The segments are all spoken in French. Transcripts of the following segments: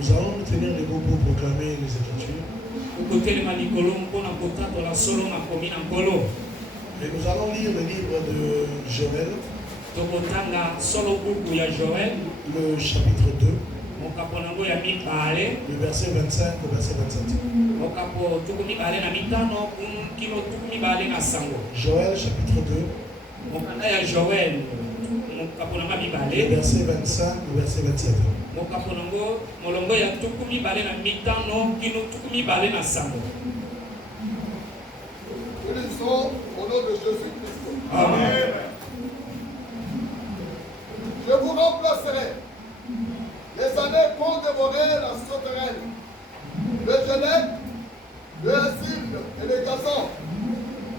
Nous allons nous tenir debout pour proclamer les Écritures. Et nous allons lire le livre de Joël, le chapitre 2, le verset 25 au verset 27. Joël, chapitre 2, le verset 25 au verset 27. Bénissons au nom de Jésus-Christ. Amen. Je vous remplacerai. Les années vont dévorer la sauterelle, le gelec, le asile et le gazon,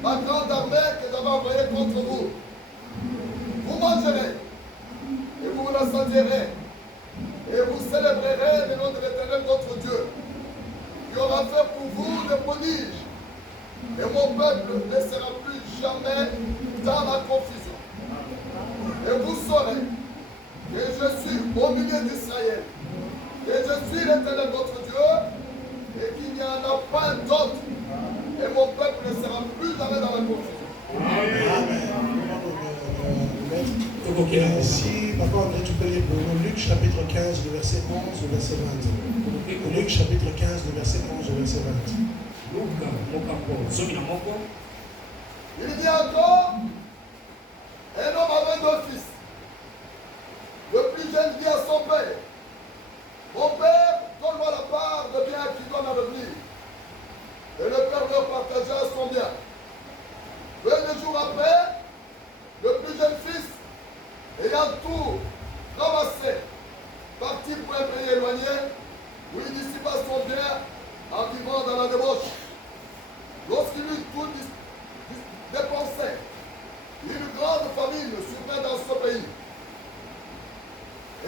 ma grande armée que j'avais envoyée contre vous. Vous mangerez et vous vous l'incendierez et vous célébrerez le nom de l'Éternel votre Dieu, qui aura fait pour vous des prodiges. Et mon peuple ne sera plus jamais dans la confusion. Et vous saurez que je suis au milieu d'Israël, que je suis l'Éternel votre Dieu, et qu'il n'y en a pas d'autre. Et mon peuple ne sera plus jamais dans la confusion. Amen. Si, papa André, tu peux lire pour nous Luc chapitre 15, le verset 11 au verset 20. Luc chapitre 15, le verset 11 au verset 20. Il dit encore, un homme avait deux fils. Le plus jeune dit à son père, mon père, donne-moi la part de bien qui doit me revenir. Et le père leur partagea son bien. Peu de jours après, le plus jeune fils, ayant tout ramassé, partit pour un pays éloigné, où il dissipa son bien en vivant dans la débauche. Lorsqu'il eut tout dépensé, une grande famine survint dans ce pays.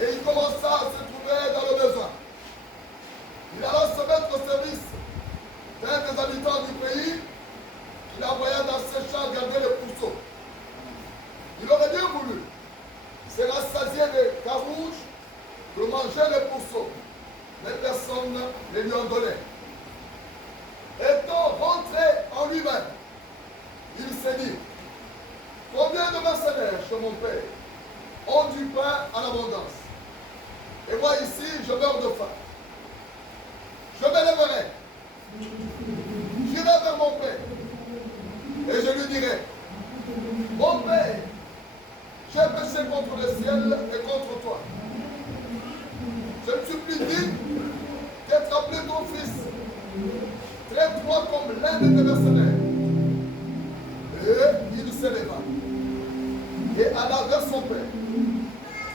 Et il commença à se trouver dans le besoin. Il alla se mettre au service d'un des habitants du pays, qu'il envoya dans ses champs garder les pourceaux. Il aurait bien voulu se rassasier des carouges pour manger les pourceaux, mais personne ne lui en donnait. Étant rentré en lui-même, il s'est dit, combien de mercenaires chez mon père ont du pain en abondance? Et moi ici, je meurs de faim. Je me lèverai, j'irai vers mon père, et je lui dirai, mon père, j'ai péché contre le ciel et contre toi. Je me supplie digne d'être appelé ton fils. Traite-moi comme l'un de tes mercenaires. Et il se leva et alla vers son père.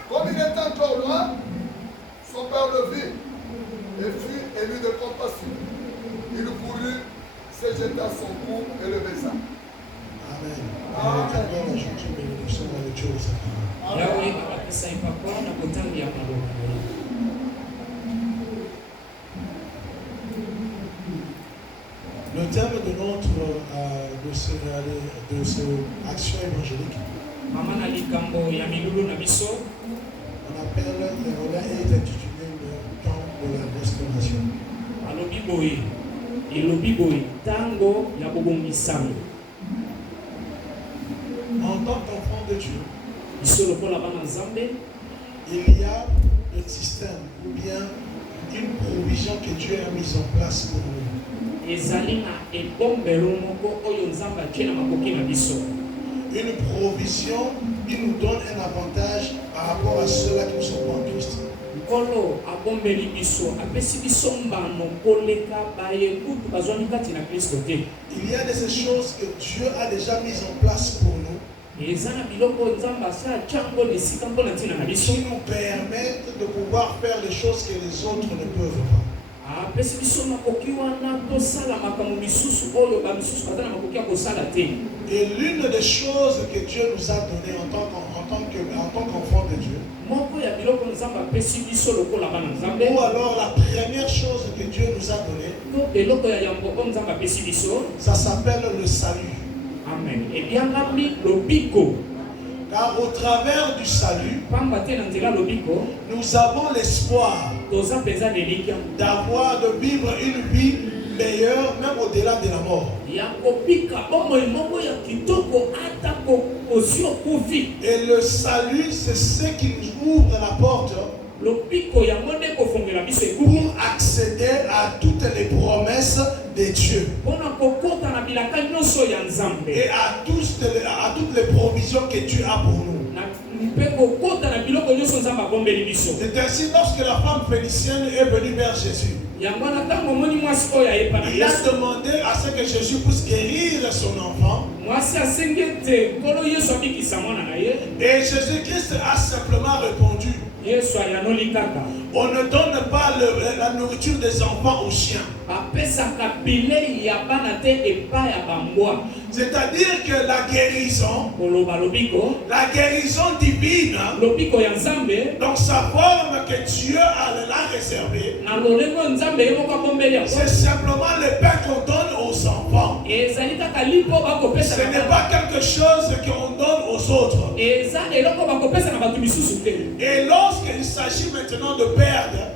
Comme il était encore loin, son père le vit et fut ému de compassion. Il courut, se jeta à son cou et le baisa. Amen. L'Éternel ajoute une bénédiction dans le Dieu de sa parole. Le thème de notre de cette action évangélique, on est intitulé le temps de la restauration. En tant qu'enfant de Dieu, il y a un système ou bien une provision que Dieu a mise en place pour nous. Une provision qui nous donne un avantage par rapport à ceux-là qui ne sont pas en Christ. Il y a des choses que Dieu a déjà mises en place pour nous, qui nous permettent de pouvoir faire les choses que les autres ne peuvent pas. Et l'une des choses que Dieu nous a données en tant qu'enfant de Dieu, ou alors la première chose que Dieu nous a donnée, ça s'appelle le salut. Amen. Car au travers du salut, nous avons l'espoir d'avoir, de vivre une vie meilleure, même au-delà de la mort. Et le salut, c'est ce qui nous ouvre la porte pour accéder à toutes les promesses de Dieu et à toutes les provisions que Dieu a pour nous. C'est ainsi lorsque la femme phénicienne est venue vers Jésus. Il a demandé à ce que Jésus puisse guérir son enfant. Et Jésus-Christ a simplement répondu: on ne donne pas la nourriture des enfants aux chiens. C'est-à-dire que la guérison divine, donc sa forme que Dieu l'a réservée, c'est simplement le pain qu'on donne aux enfants. Ce n'est pas quelque chose qu'on donne aux autres. Et lorsqu'il s'agit maintenant de perdre,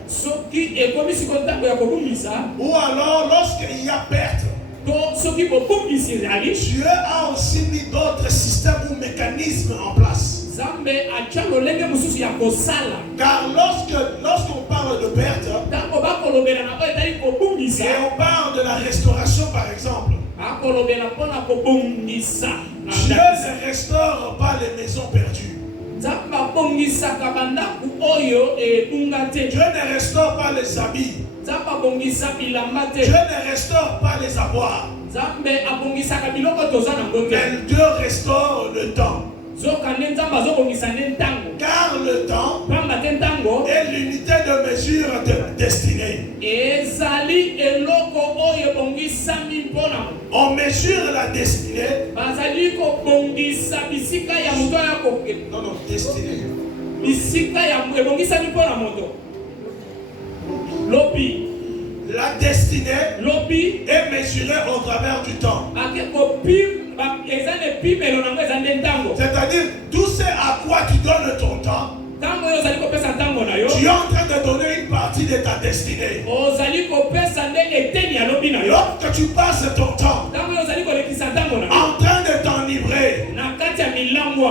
ou alors lorsqu'il y a perte, Dieu a aussi mis d'autres systèmes ou mécanismes en place. Car lorsqu'on parle de perte, et on parle de la restauration par exemple, Dieu ne restaure pas les maisons perdues. Dieu ne restaure pas les habits. Dieu ne restaure pas les avoirs. Mais Dieu restaure le temps. Car le temps est l'unité de mesure de destinée. On mesure la destinée. Non, destinée. La destinée est mesurée au travers du temps. C'est-à-dire, tout ce à quoi tu donnes ton temps, tu es en train de donner une partie de ta destinée. Lorsque tu passes ton temps en train de t'enivrer,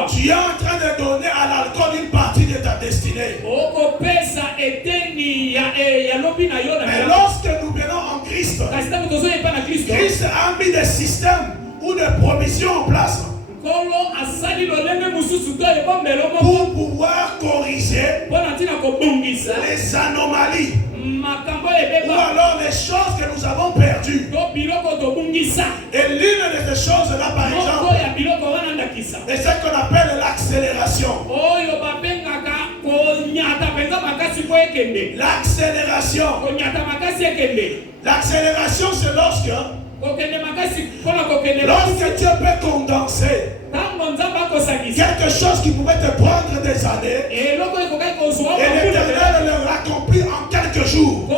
tu es en train de donner à l'alcool une partie de ta destinée. Mais lorsque nous venons en Christ, Christ a mis des systèmes ou des provisions en place pour pouvoir corriger les anomalies ou alors les choses que nous avons perdues. Et l'une de ces choses-là, par exemple, c'est ce qu'on appelle l'accélération. L'accélération, c'est lorsque Dieu peut condenser quelque chose qui pouvait te prendre des années, et l'Éternel le accomplit en quelques jours.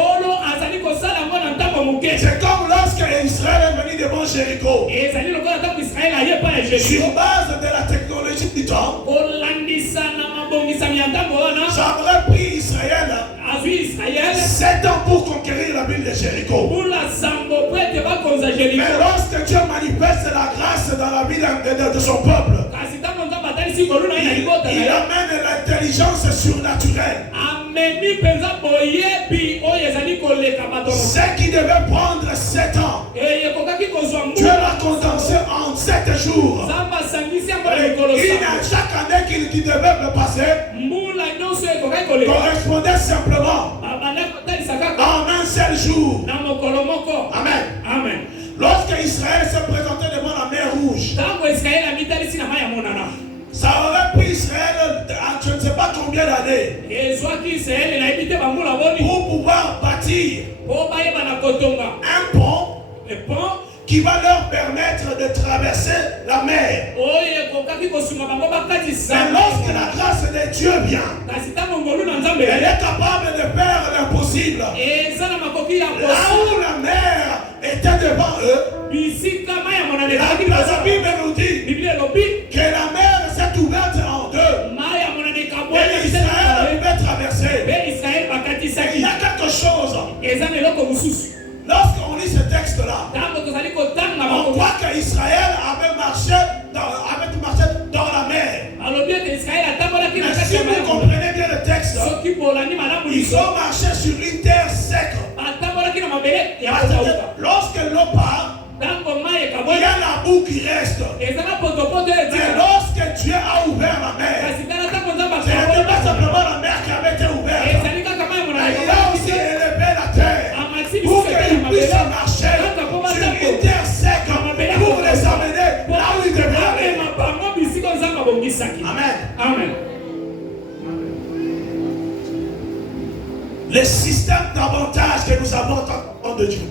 C'est comme lorsque Israël est venu devant Jéricho. Sur base de la technologie du temps, ça aurait pris Israël 7 ans pour conquérir la ville de Jéricho. Mais lorsque Dieu manifeste la grâce dans la vie de son peuple, il amène l'intelligence surnaturelle. Ce qui devait prendre 7 ans, Dieu l'a condensé en 7 jours. Chaque année qui devait me passer correspondait simplement en un seul jour. Amen. Amen. Lorsque Israël s'est présenté devant la mer Rouge, ça aurait pris Israël, je ne sais pas combien d'années, pour pouvoir bâtir un pont qui va leur permettre de traverser la mer. Mais lorsque la grâce de Dieu vient, elle est capable de faire l'impossible. Là où la mer était devant eux, la Bible nous dit que la mer s'est ouverte en une terre sec. Lorsque l'eau part, il y a la boue qui reste. Mais lorsque Dieu a ouvert la mer, ce n'était pas simplement la mer qui avait été ouverte. Il a aussi élevé la terre pour qu'ils puissent marcher sur une terre sec pour les amener là où ils devaient aller. Amen. Amen. Les systèmes d'avantage que nous avons en de Dieu.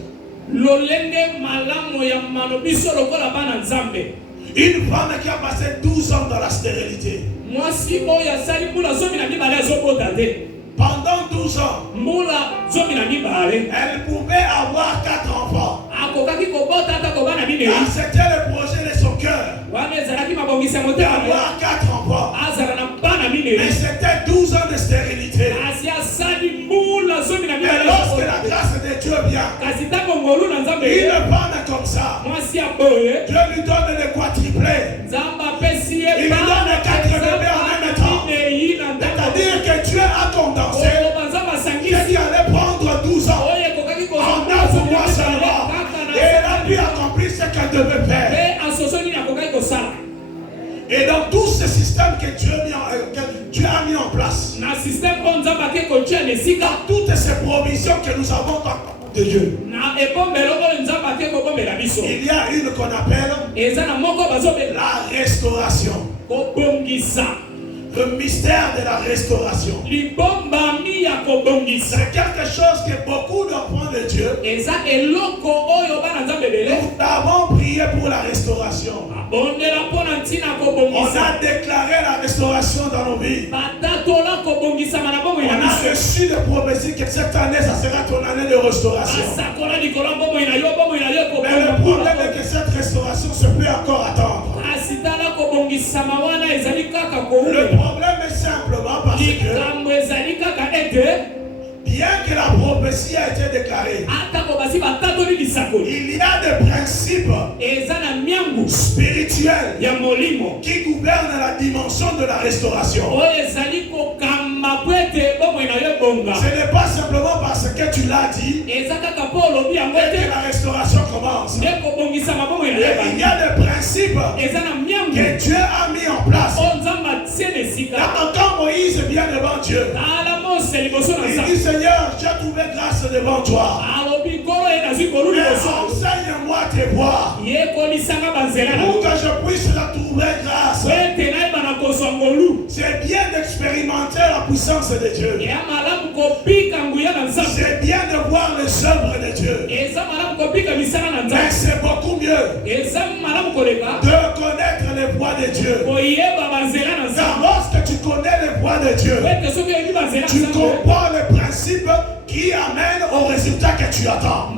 Une femme qui a passé 12 ans dans la stérilité. Pendant 12 ans, elle pouvait avoir 4 enfants. C'était le projet de son cœur d'avoir 4 enfants. Mais c'était 12 ans de stérilité. Mais lorsque la grâce de Dieu vient, une femme comme ça, Dieu lui donne le quadruplé. Il lui donne 4 bébés en même temps. C'est-à-dire que Dieu a condensé ce qui allait prendre 12 ans en 9 mois seulement. Et elle a pu accomplir ce qu'elle devait faire. Et dans tous ces systèmes que Dieu a mis en place, dans toutes ces provisions que nous avons de Dieu, il y a une qu'on appelle la restauration. Le mystère de la restauration. C'est quelque chose que beaucoup d'enfants de Dieu nous avons prié pour la restauration. On a déclaré la restauration dans nos vies. On a reçu des prophéties que cette année, ça sera ton année de restauration. Mais le problème est que cette restauration se peut encore attendre. Le problème est simplement parce que bien que la prophétie a été déclarée, il y a des principes spirituels qui gouvernent la dimension de la restauration. Ce n'est pas simplement parce que tu l'as dit que la restauration commence. Il y a des principes que Dieu a mis en place. Quand Moïse vient devant Dieu, il dit Seigneur, j'ai trouvé grâce devant toi. Enseigne-moi tes voies pour que je puisse la trouver grâce. C'est bien d'expérimenter la puissance de Dieu. C'est bien de voir les œuvres de Dieu. Mais c'est beaucoup mieux de connaître les voies de Dieu. Car lorsque tu connais les voies de Dieu, tu comprends les principes qui amènent au résultat que tu attends.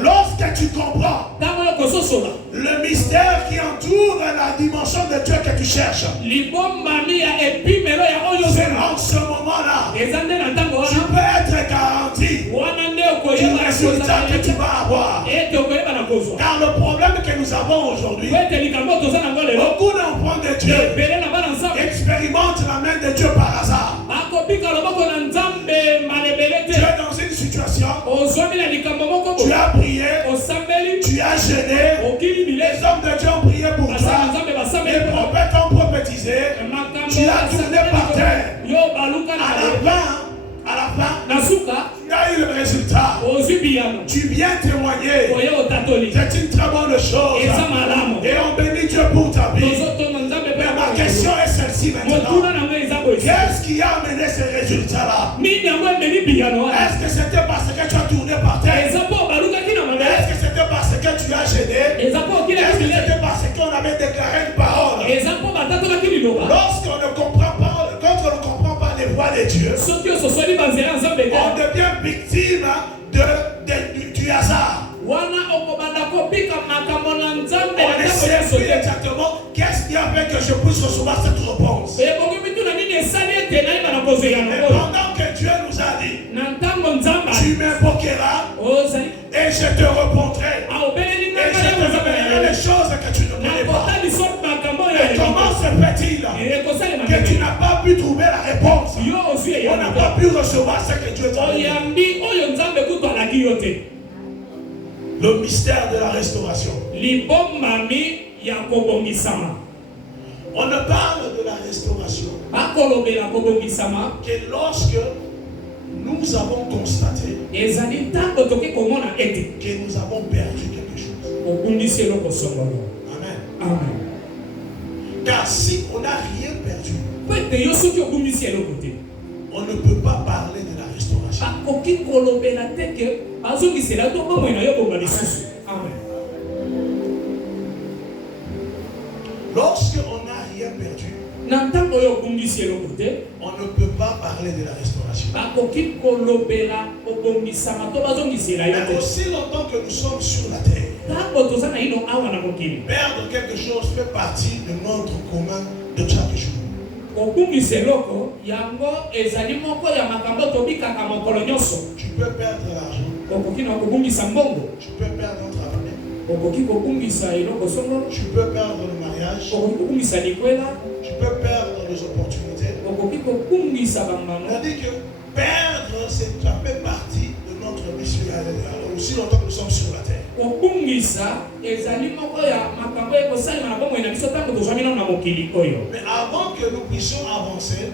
Lorsque tu comprends le mystère qui entoure la dimension de Dieu que tu cherches, c'est en ce moment-là tu peux être garanti du résultat que tu vas avoir. Car le problème que nous avons aujourd'hui, beaucoup d'enfants de Dieu expérimentent la main de Dieu par hasard. Tu es dans une situation, tu as prié, tu as gêné, les hommes de Dieu ont prié pour toi, les prophètes ont prophétisé, tu as tourné par terre. À la fin, tu as eu le résultat. Tu viens témoigner. C'est une très bonne chose. Et on bénit Dieu pour ta vie. Mais ma question est celle-ci maintenant. Qu'est-ce qui a amené ces résultats-là? Est-ce que c'était parce que tu as tourné par terre? Est-ce que c'était parce que tu as gêné? Est-ce que c'était parce qu'on avait déclaré une parole? Lorsqu'on ne comprend pas, quand on ne comprend pas les voies de Dieu, on devient victime du hasard. On ne sait plus exactement qu'est-ce qui a fait que je puisse recevoir cette réponse. Et pendant que Dieu nous a dit, tu m'invoqueras et je te répondrai. Et je te révélerai les choses que tu ne connais pas. Et comment se fait-il que tu n'as pu trouver la réponse. On n'a pas pu recevoir ce que Dieu t'a donné. Le mystère de la restauration. On ne parle de la restauration que lorsque nous avons constaté que nous avons perdu quelque chose. Amen. Amen. Car si on n'a rien perdu, on ne peut pas parler de la restauration. Amen. Lorsqu'on n'a rien perdu, on ne peut pas parler de la restauration. Mais aussi longtemps que nous sommes sur la terre, perdre quelque chose fait partie de notre commun de chaque jour. Tu peux perdre l'argent. Tu peux perdre ton travail. Tu peux perdre le mariage. Tu peux perdre les opportunités. C'est-à-dire que perdre, ça fait partie de notre mission aussi longtemps que nous sommes sur la terre. Mais avant que nous puissions avancer,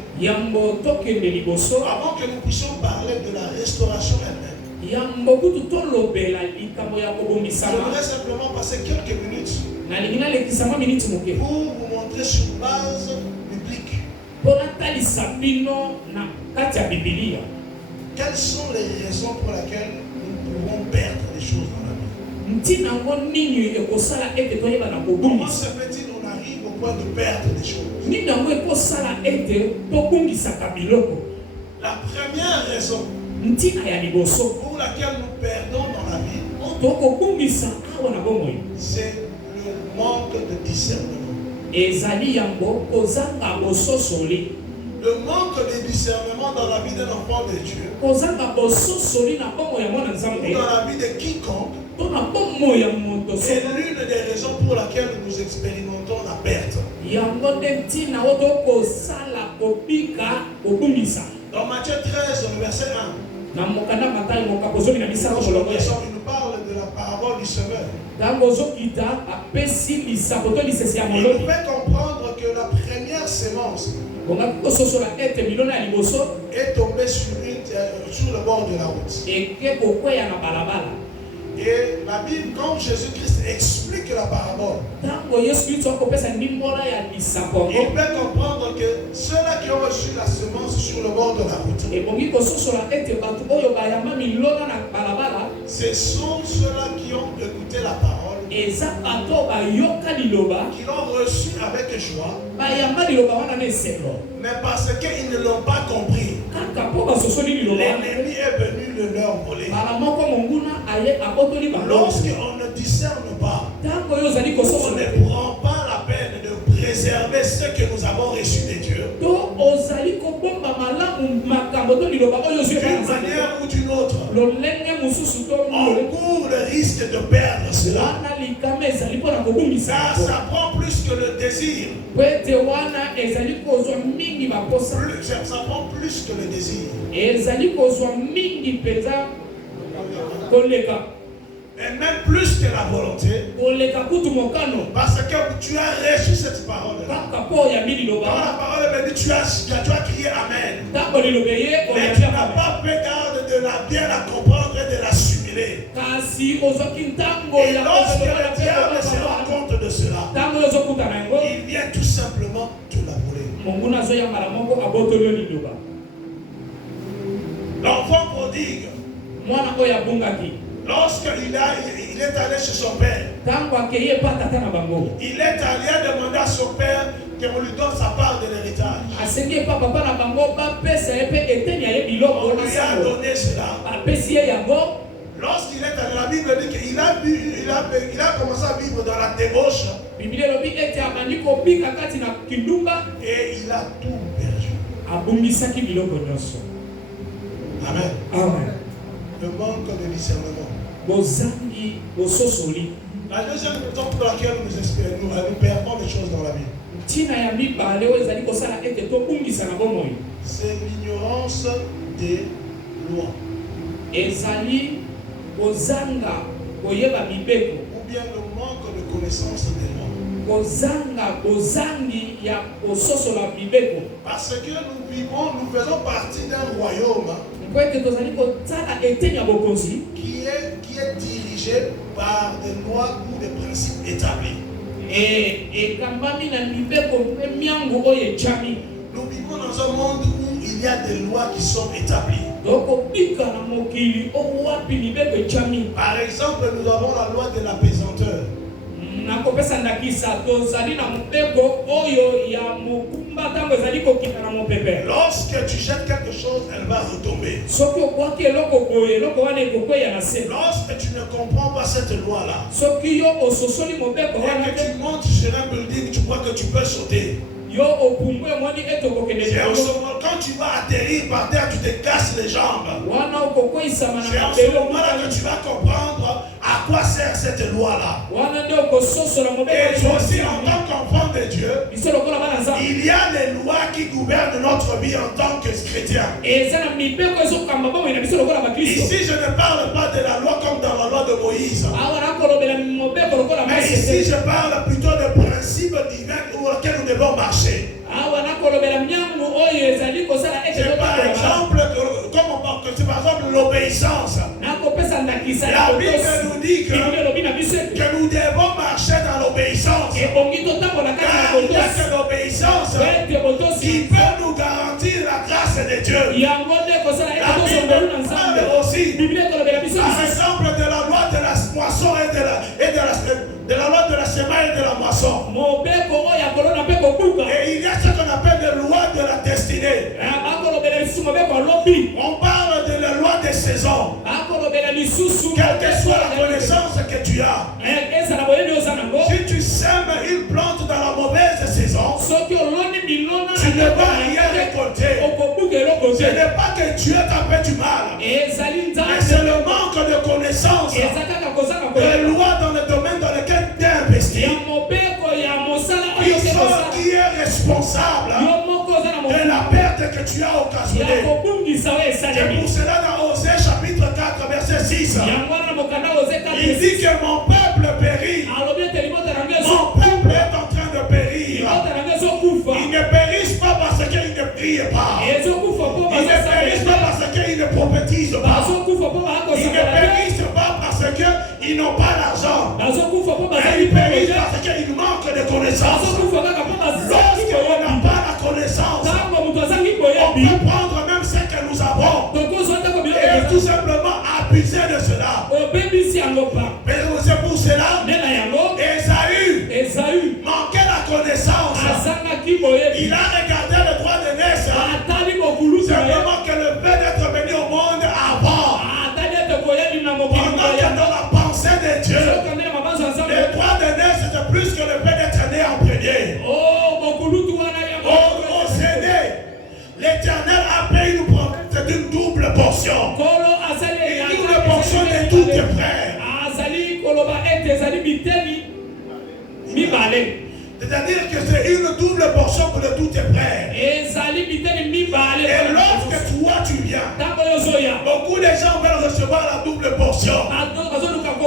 avant que nous puissions parler de la restauration elle-même, j'aimerais simplement passer quelques minutes pour vous montrer sur base biblique quelles sont les raisons pour lesquelles nous pouvons perdre des choses dans la vie. Comment se fait-il qu'on arrive au point de perdre des choses? La première raison pour laquelle nous perdons dans la vie, c'est le manque de discernement. Le manque de discernement dans la vie d'un enfant de Dieu, ou dans la vie de quiconque, est l'une des raisons pour laquelle nous expérimentons la perte. Dans Matthieu 13, le verset 1, il nous parle de la parabole du semeur. Il nous fait comprendre que la première sémence est tombée sur le bord de la route. Et la Bible, comme Jésus-Christ explique la parabole, il fait comprendre que ceux-là qui ont reçu la semence sur le bord de la route, ce sont ceux-là qui ont écouté la parole, qui l'ont reçu avec joie, mais parce qu'ils ne l'ont pas compris, l'ennemi est venu le leur voler. Lorsqu'on ne discerne pas, on ne prend pas la peine de préserver ce que nous avons reçu de Dieu. D'une manière ou d'une autre, on court le risque de perdre cela. Car ça prend plus que le désir. Ça prend plus que le désir. Et même plus que la volonté. Parce que tu as reçu cette parole. Quand la parole me dit tu as crié Amen. Mais tu n'as pas fait garde de bien la comprendre et de l'assimiler. Et lorsque le diable se rend compte de cela, il vient tout simplement te la voler. L'enfant prodigue, lorsqu'il est allé chez son père, il est allé demander à son père qu'on lui donne sa part de l'héritage. On lui a donné cela. Lorsqu'il est allé, la Bible dit qu'il a commencé à vivre dans la débauche. Et il a tout perdu. Amen. Amen. Le manque de discernement. La deuxième raison pour laquelle nous perdons les choses dans la vie, C'est l'ignorance des lois. Ou bien le manque de connaissance des lois. Parce que nous faisons partie d'un royaume qui est dirigé par des lois ou des principes établis. Nous vivons dans un monde où il y a des lois qui sont établies. Par exemple, nous avons la loi de l'apaisanteur. Lorsque tu jettes quelque chose, elle va retomber. Lorsque tu ne comprends pas cette loi-là, et que tu montes sur un building, tu crois que tu peux sauter. Quand tu vas atterrir par terre, tu te casses les jambes. C'est en ce moment-là que tu vas comprendre à quoi sert cette loi-là. Et aussi, en tant qu'enfant de Dieu, il y a les lois qui gouvernent notre vie en tant que chrétien. Ici, je ne parle pas de la loi comme dans la loi de Moïse. Mais ici, je parle plutôt de principes divins auxquels nous devons marcher. C'est par exemple, l'obéissance. La Bible nous dit que nous devons marcher dans l'obéissance. Car il n'y a que l'obéissance qui peut nous garantir la grâce de Dieu. La Bible parle aussi, par exemple, de la loi de la moisson et de la loi de la semaine et de la moisson. Et il y a ce qu'on appelle la loi de la destinée. On parle de la loi des saisons. Quelle que soit la connaissance que tu as, si tu sèmes une plante dans la mauvaise saison, tu ne vas rien récolter. Ce n'est pas que Dieu t'a fait du mal, mais c'est le manque de connaissance des lois dans le domaine dans lequel tu es investi qui est responsable de la perte que tu as occasionnée. C'est pour cela dans Osée chapitre 4 verset 6, il dit que mon peuple périt. Mon peuple est en train de périr. Ils ne périssent pas parce qu'ils ne prient pas. Ils ne périssent pas parce qu'ils ne prophétisent pas. Ils ne périssent pas parce qu'ils n'ont pas d'argent. Ils périssent parce qu'ils manquent de connaissances. Lorsqu'on n'a pas la connaissance, on peut prendre même ce que nous avons et tout simplement abuser de cela. Mais c'est pour cela Ésaü manquait la connaissance. Il a regardé le droit de naissance. Simplement que le fait d'être venu au monde avant, pendant que dans la pensée de Dieu, le droit de naissance c'est plus que le fait d'être né en premier. Au CD, l'Éternel a payé une promesse d'une double portion. Une double portion de tous tes frères. C'est-à-dire que c'est une double portion pour de tous tes frères. Et lorsque toi tu viens, beaucoup de gens veulent recevoir la double portion.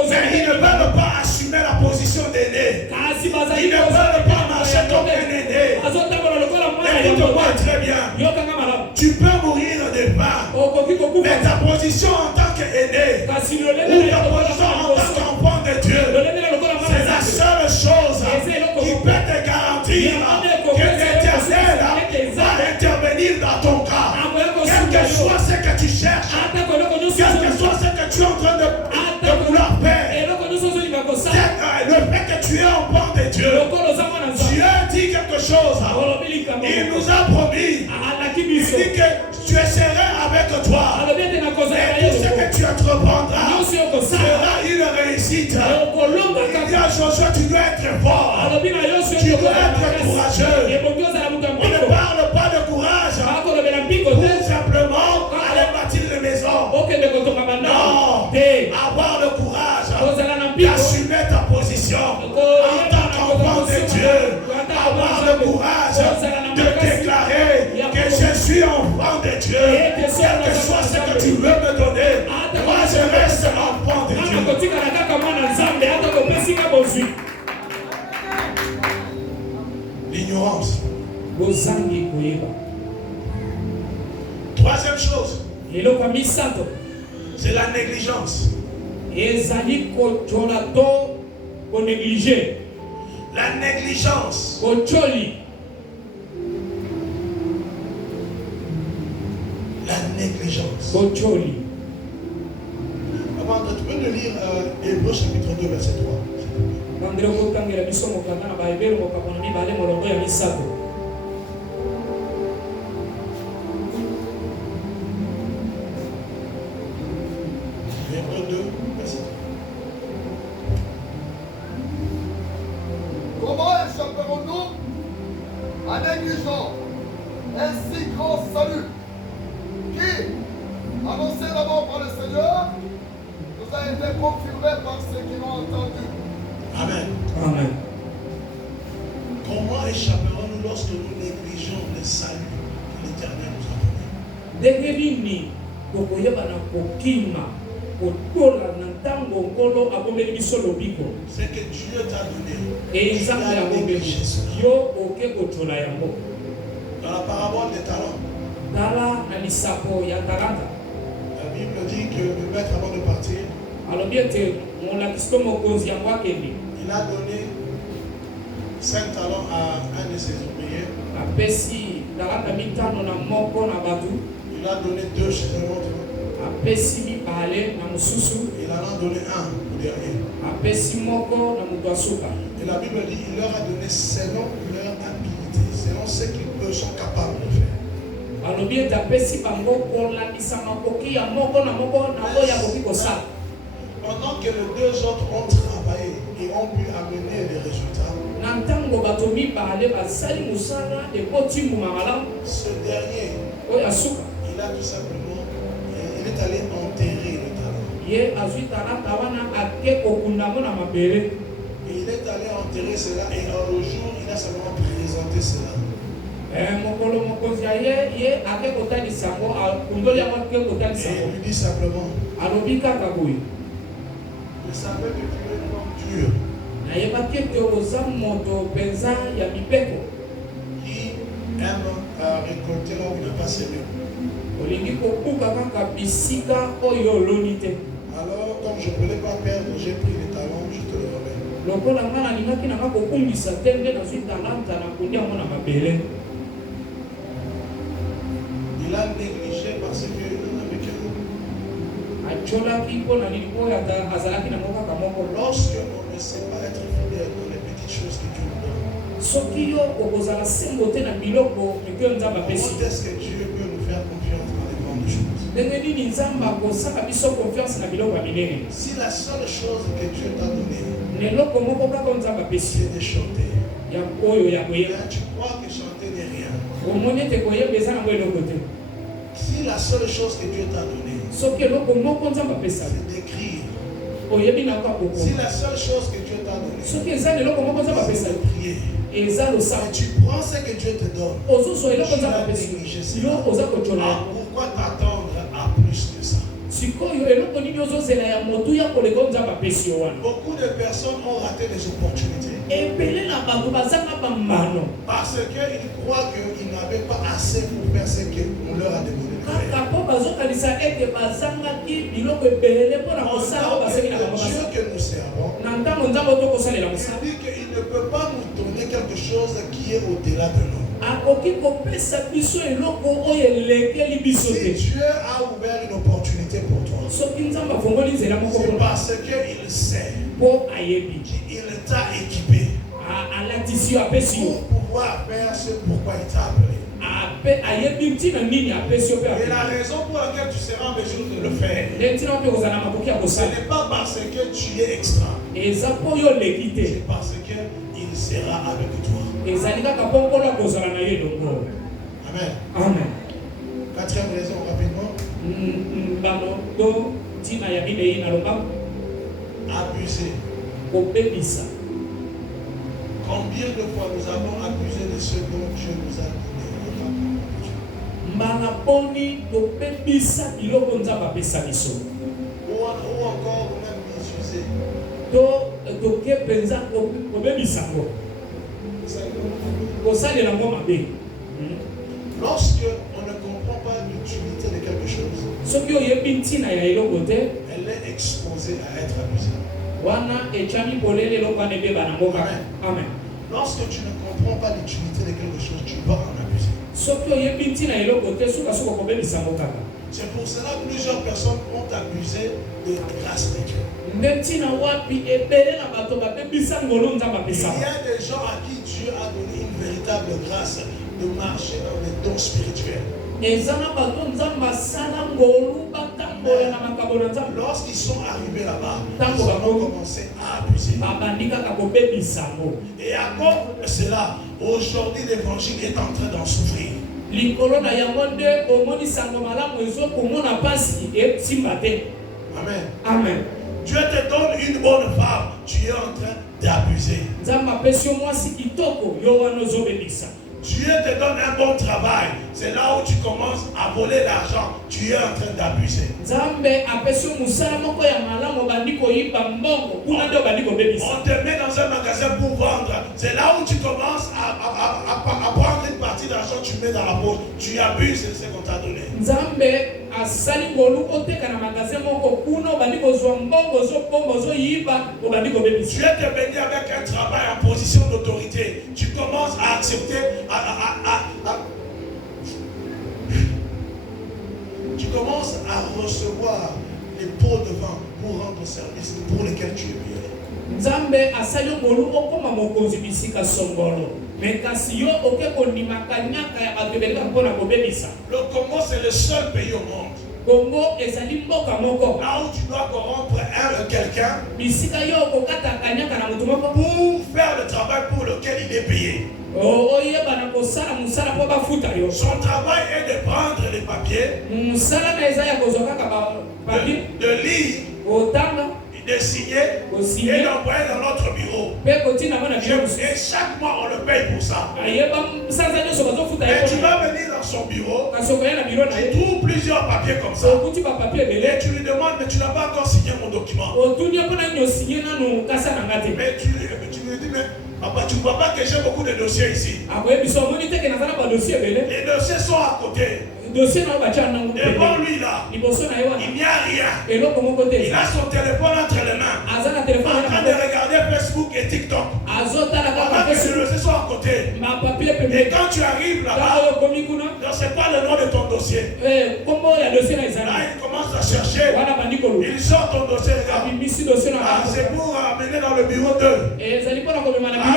Mais ils ne veulent pas assumer la position d'aîné. Ils ne veulent pas marcher comme un aîné. Mais écoute-moi très bien. Tu peux mourir de faim. Mais ta position en tant qu'aîné, ou ta position en tant qu'enfant de Dieu, c'est la seule chose qui peut te garantir que l'Éternel va intervenir dans ton cas. Quel que soit ce que tu cherches, quel que soit ce que tu es en train de vouloir faire, le fait que tu es enfant de Dieu, Dieu dit quelque chose. Il nous a promis. Il dit que tu essaieras avec toi. Et tout ce que tu entreprendras sera une réussite. Il dit à Josué, tu dois être fort. Tu dois être courageux. On ne parle pas de courage pour simplement aller bâtir les maisons. Non, avoir le courage d'assumer ta position en tant qu'enfant de Dieu. Avoir le suis enfant de Dieu. Quel que soit ce que tu veux me donner, moi je reste enfant de Dieu. L'ignorance. Troisième chose, c'est la négligence. La négligence. La négligence. Avant, tu peux nous lire Hébreux chapitre 2, verset 3. Hébreux 2, verset 3. Comment échapperons-nous à négligence un si grand salut qui, annoncé d'abord par le Seigneur, nous a été confirmé par ceux qui l'ont entendu. Amen. Amen. Comment échapperons-nous lorsque nous négligeons le salut que l'Éternel nous a donné? C'est que Dieu t'a donné. Tu as négligé cela. Dans la parabole des talents, la Bible dit que le maître, avant de partir, il a donné 5 talents à un de ses ouvriers. Il a donné 2 chez un autre. Il en a donné 1 au dernier. Et la Bible dit qu'il leur a donné selon leur habileté, selon ce qu'ils sont capables de faire. Pendant que les 2 autres ont travaillé et ont pu amener des résultats, ce dernier, il a tout simplement, il est allé enterrer le talent. Et il est allé enterrer cela et un jour, il a seulement présenté cela. Et il lui dit simplement, je savais que tu es un homme dur, qui aime récolter là où il n'a pas semé. Alors, comme je ne voulais pas perdre, j'ai pris les talents, je te le remets. Il a négligé parce qu'il n'avait qu'un. Lorsque on ne sait pas être fidèle dans les petites choses que Dieu nous donne, comment est-ce que Dieu peut nous faire confiance dans les grandes choses? Si la seule chose que Dieu t'a donnée, c'est de chanter, tu crois que chanter n'est rien. Si la seule chose que Dieu t'a donnée, c'est d'écrire. Si la seule chose que Dieu t'a donnée, c'est de prier. Et tu prends ce que Dieu te donne, tu vas négliger cela. Pourquoi t'attendre à plus que ça? Beaucoup de personnes ont raté des opportunités parce qu'ils croient qu'ils n'avaient pas assez pour faire ce qu'on leur a demandé de faire. Dieu que nous servons, il dit qu'il ne peut pas nous donner quelque chose qui est au-delà de nous. Si Dieu a ouvert une opportunité pour toi, c'est parce qu'il sait qu'il t'a équipé pour pouvoir faire ce pourquoi il t'a appelé. Et la raison pour laquelle tu seras en mesure de le faire, ce n'est pas parce que tu es extra, c'est parce qu'il sera avec toi. Amen. Amen. 4e raison, rapidement. Abuser. Combien de fois nous avons abusé de ce dont Dieu nous a donné? wana boni topebisa biloko nzambe apesa biso ou encore même misuser toke penza kobebisa ngo kosalela ngo mabe. Lorsque on ne comprend pas l'utilité de quelque chose, soki oyebi ntina ya eloko te, elle est exposée à être abusée. wana echami polele eloko wana ebeba nango kaka. Amen. Lorsque tu ne comprends pas l'utilité de quelque chose, tu vas en abuser. soki oyebi ntina ya eloko te, suka kobebisa ngo kaka. C'est pour cela que plusieurs personnes ont abusé de la grâce de Dieu. Il y a des gens à qui Dieu a donné une véritable grâce de marcher dans les dons spirituels. Lorsqu'ils sont arrivés là-bas, ils ont commencé à abuser. Et à cause de cela, aujourd'hui l'évangile est en train d'en souffrir. Amen. Amen. Dieu te donne une bonne femme, tu es en train d'abuser. Dieu te donne un bon travail, c'est là où tu commences à voler l'argent, tu es en train d'abuser. On te met dans un magasin pour vendre, c'est là où tu commences à prendre une partie d'argent, tu mets dans la poche, tu abuses de ce qu'on t'a donné. Dieu te bénit avec un travail en position d'autorité, tu commences à accepter tu commences à recevoir les pots de vin pour rendre service pour lesquels tu es payé. Le Congo, c'est le seul pays au monde là où tu dois corrompre quelqu'un pour faire le travail pour lequel il est payé. Son travail est de prendre les papiers, de lire, de signer et d'envoyer dans notre bureau. Et chaque mois on le paye pour ça. Et tu vas venir dans son bureau, tu trouves plusieurs papiers comme ça. Et tu lui demandes, mais tu n'as pas encore signé mon document. Mais tu lui dis, mais papa, tu ne vois pas que j'ai beaucoup de dossiers ici. Les dossiers sont à côté. Devant lui là, il n'y a rien. Il a son téléphone entre les mains, en train de regarder Facebook et TikTok. Pendant que les dossiers sont à côté. Et quand tu arrives là-bas, c'est pas le nom de ton dossier. Là, il commence à chercher. Il sort ton dossier, regarde. C'est pour amener dans le bureau 2.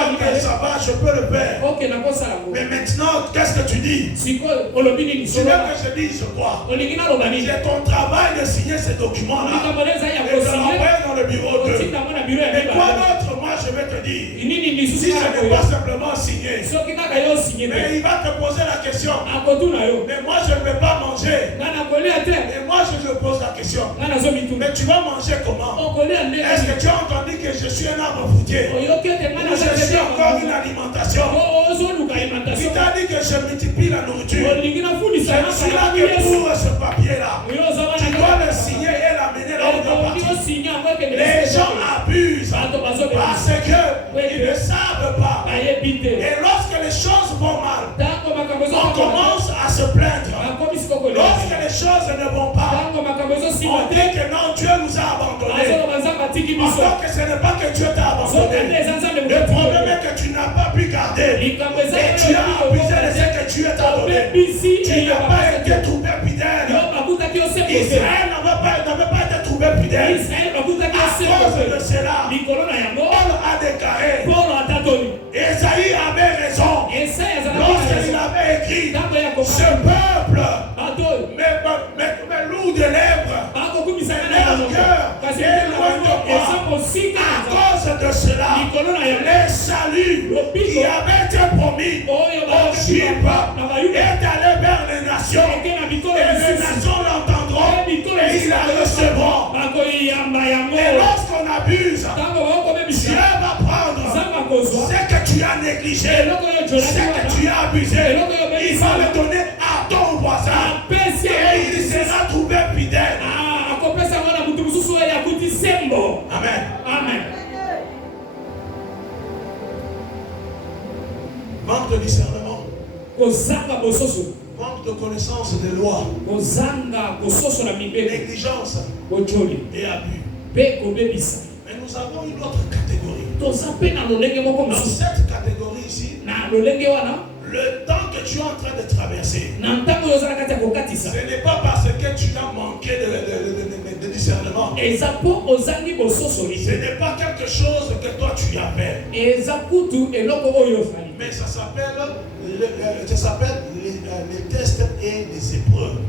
Ok, ça va, je peux le faire. Mais maintenant, qu'est-ce que tu dis? Tu veux que je dise quoi? C'est ton travail de signer ces documents-là et de l'envoyer dans le bureau 2. Mais quoi d'autre, moi je vais te dire? Si ce n'est pas simplement signer, mais il va te poser la question. Mais moi je ne vais pas manger. Et moi je te pose la question. Mais tu vas manger comment? Est-ce que tu as entendu que je suis un arbre fruitier? Ou je suis encore une alimentation? Il t'a dit que je multiplie la nourriture. Je suis là que pour ce papier-là, tu dois le signer et l'amener là où tu es parti. Les gens abusent parce qu'ils ne savent pas. Et lorsque les choses vont mal, on commence à se plaindre. Lorsque les choses ne vont pas, on dit que non, Dieu nous a abandonnés. Alors que ce n'est pas que Dieu t'a abandonné. Le problème est que tu n'as pas pu garder. Et tu as abusé de ce que Dieu t'a donné. Tu n'as pas été trouvé fidèle. Israël n'avait pas été trouvé fidèle. À cause de cela, Paul a déclaré, Esaïe avait raison lorsqu'il avait écrit, ce peuple me loue de lèvres, mais leur cœur est loin de moi. À cause de cela, les saluts qui avaient été promis aux Juifs est allé vers les nations, et les nations l'entendront et ils la recevront. Et lorsqu'on abuse, Dieu va prendre ce que tu as négligé, ce que tu as abusé, il va le donner à ton voisin. de discernement. Manque de connaissance des lois. Négligence et abus. Mais nous avons une autre catégorie. Dans cette catégorie ici, le temps que tu es en train de traverser, ce n'est pas parce que tu as manqué de discernement. Ce n'est pas quelque chose que toi tu as fait. Mais ça s'appelle les tests et les épreuves.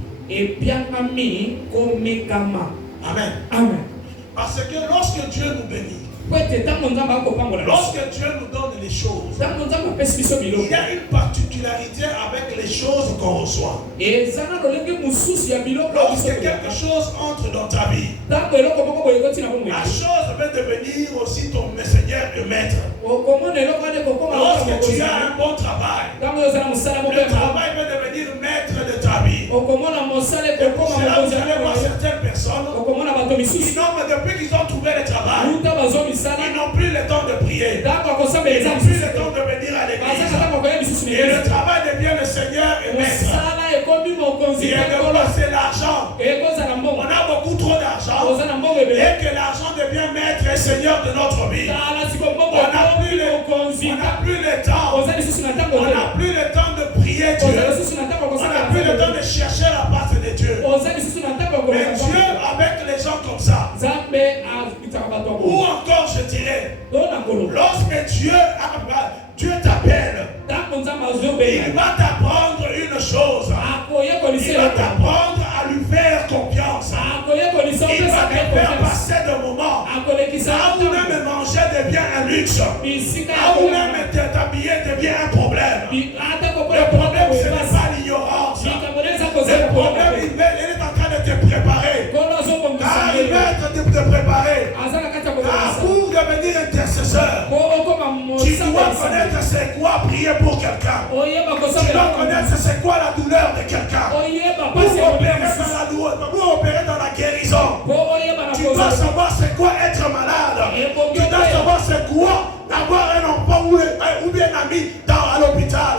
Amen. Amen. Parce que lorsque Dieu nous bénit, lorsque Dieu nous donne les choses, il y a une particularité avec les choses qu'on reçoit. Lorsque quelque chose entre dans ta vie, la chose va devenir aussi ton Seigneur et Maître. Lorsque tu as un bon travail, le travail va devenir maître de ta vie. Et pour cela, vous allez voir certaines personnes qui depuis qu'ils ont trouvé le travail, ils n'ont plus le temps de prier. Ils n'ont plus le temps de venir à l'église. Et le travail devient le Seigneur et Maître. Et c'est l'argent. On a beaucoup trop d'argent. Et que l'argent devient Maître et Seigneur de notre vie. On n'a plus le temps. On n'a plus le temps de prier Dieu. On n'a plus le temps de chercher la face de Dieu. Mais Dieu, avec les gens comme ça, ou encore je dirais, lorsque Dieu t'appelle, il va t'apprendre une chose. Il va t'apprendre à lui faire confiance. Il va te faire passer de moments où même manger devient un luxe, où même t'habiller devient un problème. Le problème, ce n'est pas l'ignorance. Le problème, il est en train de te préparer. Il va te préparer pour devenir intercesseur. Tu dois connaître c'est quoi prier pour quelqu'un. Tu dois connaître c'est quoi la douleur de quelqu'un. Pour opérer dans la guérison, tu dois savoir c'est quoi être malade. Tu dois savoir c'est quoi d'avoir un enfant ou bien un ami à l'hôpital.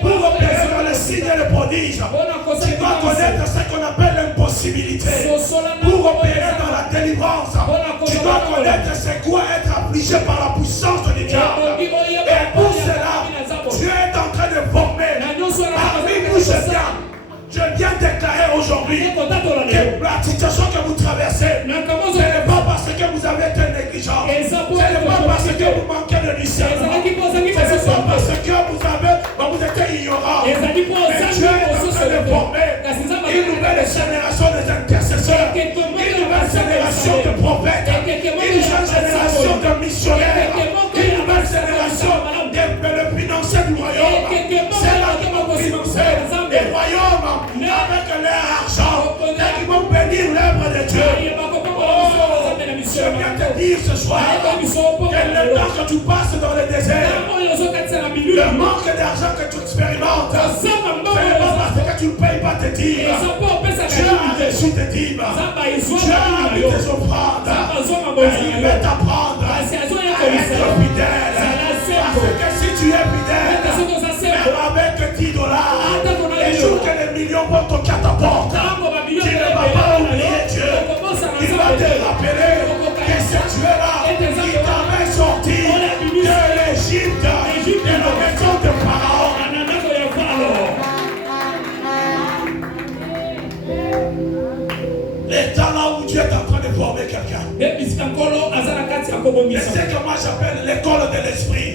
Pour opérer dans le signe et le prodige, tu dois connaître ce qu'on appelle l'impossibilité. Pour opérer dans la délivrance, tu dois connaître c'est quoi être affligé par la puissance de diable. Et pour cela, Dieu est en train de former. Parmi nous, je viens déclarer aujourd'hui que la situation que vous traversez, ce n'est pas parce que vous avez été négligent. Ce n'est pas parce que vous manquez de discernement. Ce n'est pas parce que vous êtes ignorant. Mais Dieu est en train de former une nouvelle génération d'intercesseurs, une nouvelle génération de prophètes, une nouvelle génération de missionnaires, une nouvelle génération de financiers du royaume. C'est là qu'ils vont financer des royaumes avec leur argent, et ils vont bénir l'œuvre de Dieu. Je viens te dire ce soir que le temps que tu passes dans le désert, le manque d'argent que tu expérimentes, ce n'est pas parce que tu ne payes pas tes dîmes. Dieu a reçu tes dîmes. Dieu a vu tes offrandes. Il veut t'apprendre à être fidèle. Parce que si tu es fidèle, même avec 10 $, les jours que les millions vont te catapulter, tu ne vas pas oublier Dieu. Il va te rappeler que ce Dieu-là, il t'avait sorti de l'Égypte, de la maison de Pharaon. L'état là où Dieu est en train de former quelqu'un. C'est ce que moi j'appelle l'école de l'esprit.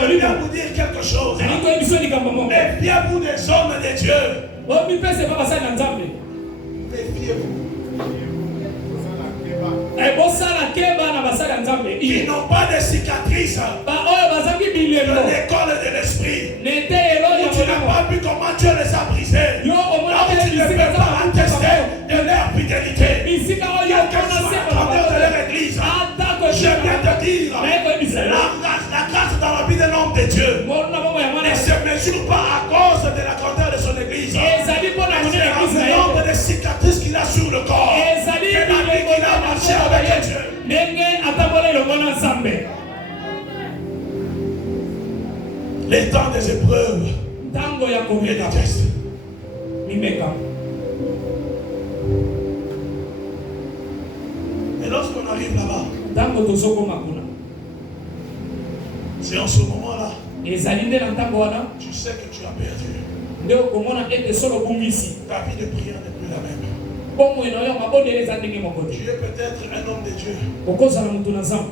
Je viens vous dire quelque chose. Méfiez-vous des hommes de Dieu. Méfiez-vous. Ils n'ont pas de cicatrices de l'école de l'esprit. Tu n'as pas vu comment Dieu les a brisés. Là où tu ne peux pas attester de leur fidélité. Quelqu'un soit à travers de leur église. Je viens te dire, la grâce dans la vie de l'homme de Dieu ne se mesure pas à cause de la grandeur de son église. C'est le nombre de cicatrices qu'il a sur le corps. Et la vie qu'il a marché avec Dieu. Les temps des épreuves et des tests. Et lorsqu'on arrive là-bas, c'est en ce moment-là, tu sais que tu as perdu. Ta vie de prière n'est plus la même. Tu es peut-être un homme de Dieu,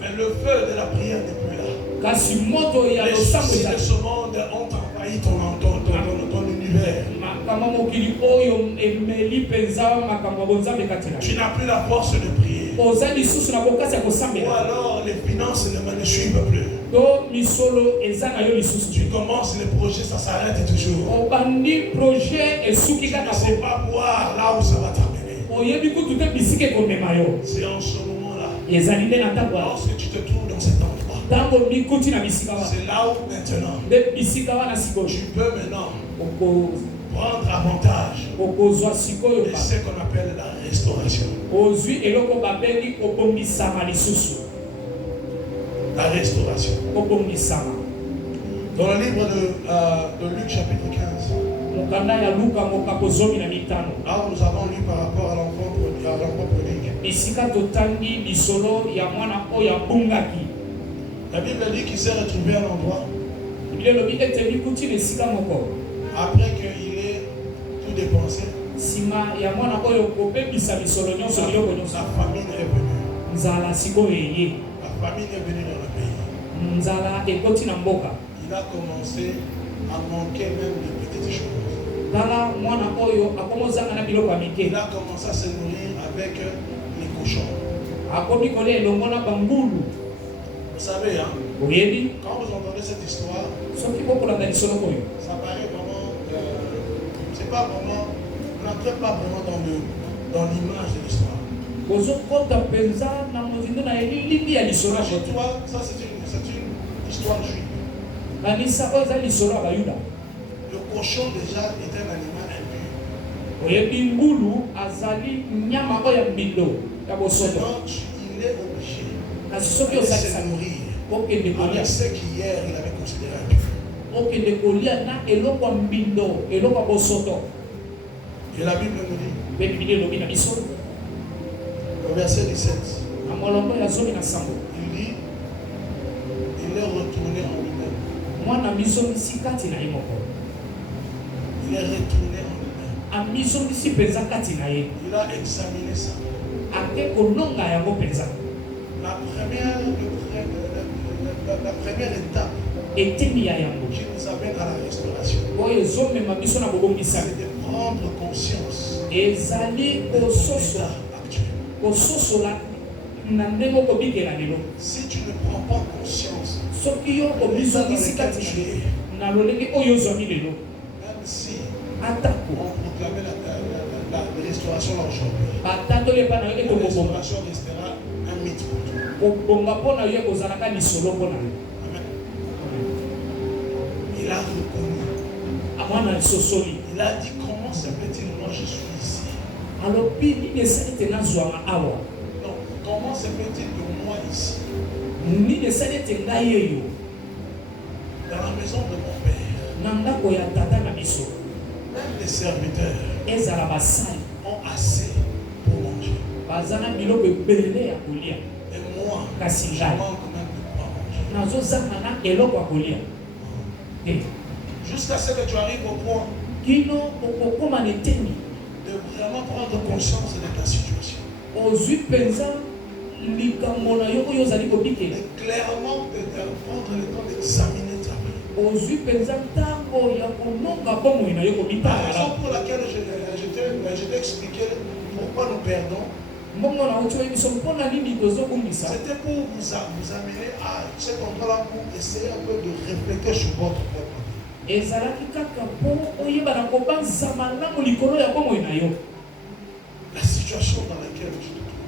mais le feu de la prière n'est plus là. Les soucis de ce monde ont envahi ton univers. Tu n'as plus la force de prier. Ou alors les finances ne suivent plus. Tu commences les projets, ça s'arrête toujours. Tu ne sais pas voir là où ça va t'amener. C'est en ce moment-là, lorsque tu te trouves dans cet endroit, c'est là où maintenant tu peux maintenant prendre avantage de ce qu'on appelle la restauration. La restauration. Dans le livre de Luc chapitre 15. Là nous avons lu par rapport à l'enfant prodigue. La Bible dit qu'il s'est retrouvé à l'endroit après qu'il ait tout dépensé. La famine est venue. La famine est venue dans le pays. Il a commencé à manquer même de petites choses. Il a commencé à se nourrir avec les cochons. Vous savez, hein, quand vous entendez cette histoire, ça paraît vraiment, c'est pas vraiment, on n'entre pas vraiment dans l'image de l'histoire. Chez toi, ça c'est une histoire juive. Le cochon déjà est un animal impur. Donc il est obligé de se nourrir avec ce qu'hier il avait considéré impur. Et la Bible nous dit, au verset 17, il dit, il est retourné en lui-même. Il est retourné en lui-même. Il a examiné ça. La première étape qui nous amène à la restauration, c'est de prendre conscience de l'état actuel. Si tu ne prends pas conscience de l'état dans lequel tu es, même si on proclamait la restauration aujourd'hui, la restauration restera un mythe pour toi. Il a reconnu. Il a dit, comment se fait-il moi je suis ici? Donc, comment se fait-il que moi ici, dans la maison de mon père, même les serviteurs ont assez pour manger. Et moi, je manque même de quoi manger. Jusqu'à ce que tu arrives au point de vraiment prendre conscience de ta situation. Et clairement prendre le temps d'examiner ta vie. La raison pour laquelle je t'ai expliqué pourquoi nous perdons, c'était pour vous amener à cet endroit-là pour essayer un peu de réfléchir sur votre propre vie. La situation dans laquelle tu te trouves.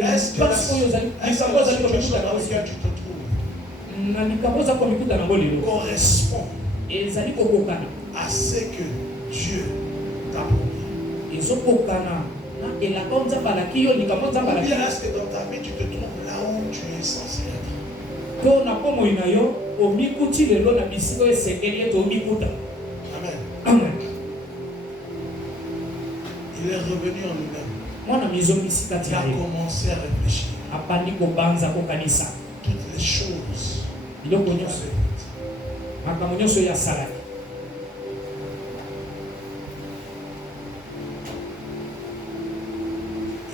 Est-ce que la situation dans laquelle tu te trouves correspond à ce que Dieu t'a promis? Ou bien est-ce que dans ta vie tu te trouves là où tu es censé être? To na komo inayo omikuti lelo na bisiko esengeli eto omikuta. Amen. Amen. Il est revenu en lui-même. Il a commencé à réfléchir. Toutes les choses.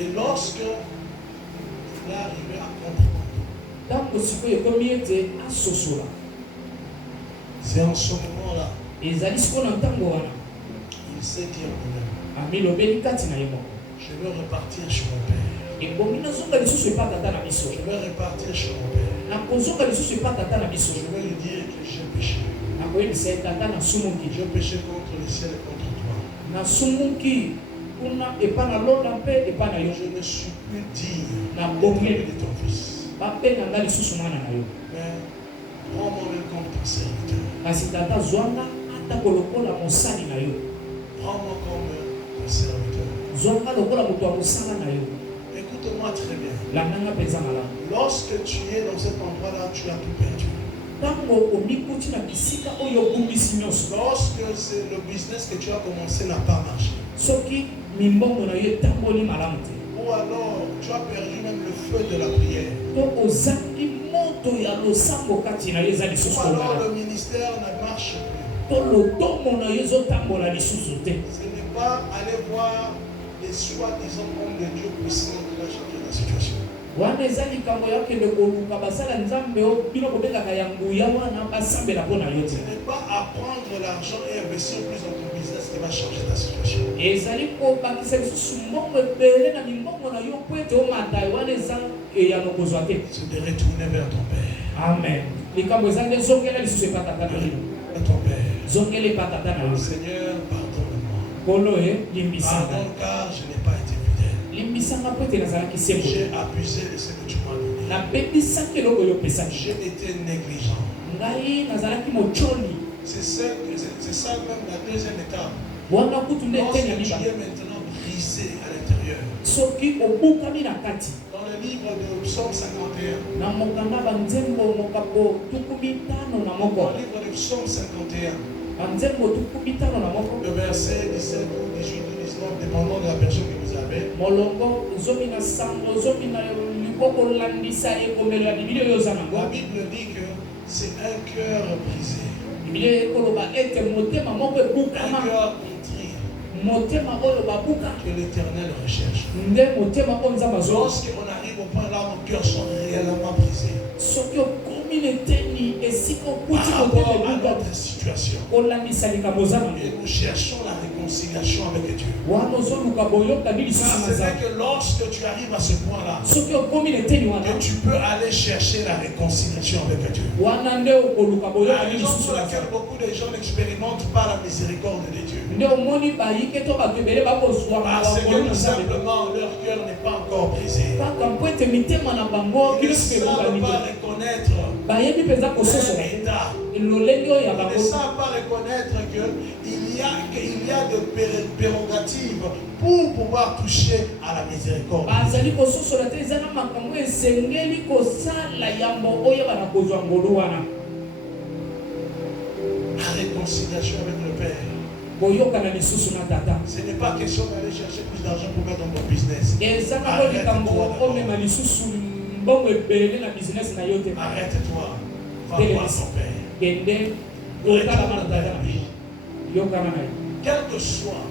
Et lorsque il est arrivé à comprendre, c'est en ce moment-là, il s'est dit en lui-même, je veux repartir chez mon père. Je veux repartir chez mon père. Je veux lui dire que j'ai péché. J'ai péché contre le ciel et contre toi. Je ne suis plus digne de ton fils. Mais prends-moi même comme ton serviteur. Prends-moi comme ton serviteur. Écoute-moi très bien. Lorsque tu es dans cet endroit-là, tu as tout perdu. Lorsque c'est le business que tu as commencé n'a pas marché. Ou alors tu as perdu même le feu de la prière. Ou alors le ministère ne marche plus. Ce n'est pas aller voir les soi-disant hommes de Dieu puissants qui va changer la situation. Ce n'est pas apprendre l'argent et investir plus dans ton business qui va changer ta situation. C'est de retourner vers ton Père. Amen. Vers ton Père. Seigneur, pardonne-moi. Pardonne car je n'ai pas été fidèle. J'ai abusé de ce que tu m'as donné. J'ai été négligent. C'est ça même la deuxième étape. Lorsque tu es maintenant brisé à l'intérieur. Dans le livre de Psaume 51. Dans le livre de Psaume 51. Le verset 17 ou 18 ou 19, dépendant de la personne que vous avez. La Bible dit que c'est un cœur brisé. Un cœur que l'Éternel recherche. Lorsqu'on arrive au point là, nos cœurs sont réellement brisés. Par rapport à notre situation. Et nous cherchons la réconciliation avec Dieu. C'est que lorsque tu arrives à ce point-là, que tu peux aller chercher la réconciliation avec Dieu. La raison pour laquelle beaucoup de gens n'expérimentent pas la miséricorde de Dieu. Parce que tout simplement leur cœur n'est pas encore brisé. Ils ne savent pas reconnaître leur état. Ils ne savent pas reconnaître qu'il y a de prérogatives pour pouvoir toucher à la miséricorde. La réconciliation avec le Père. Ce n'est pas question d'aller chercher plus d'argent pour mettre dans ton business. Arrête-toi. Va voir ton Père. Quelle que soit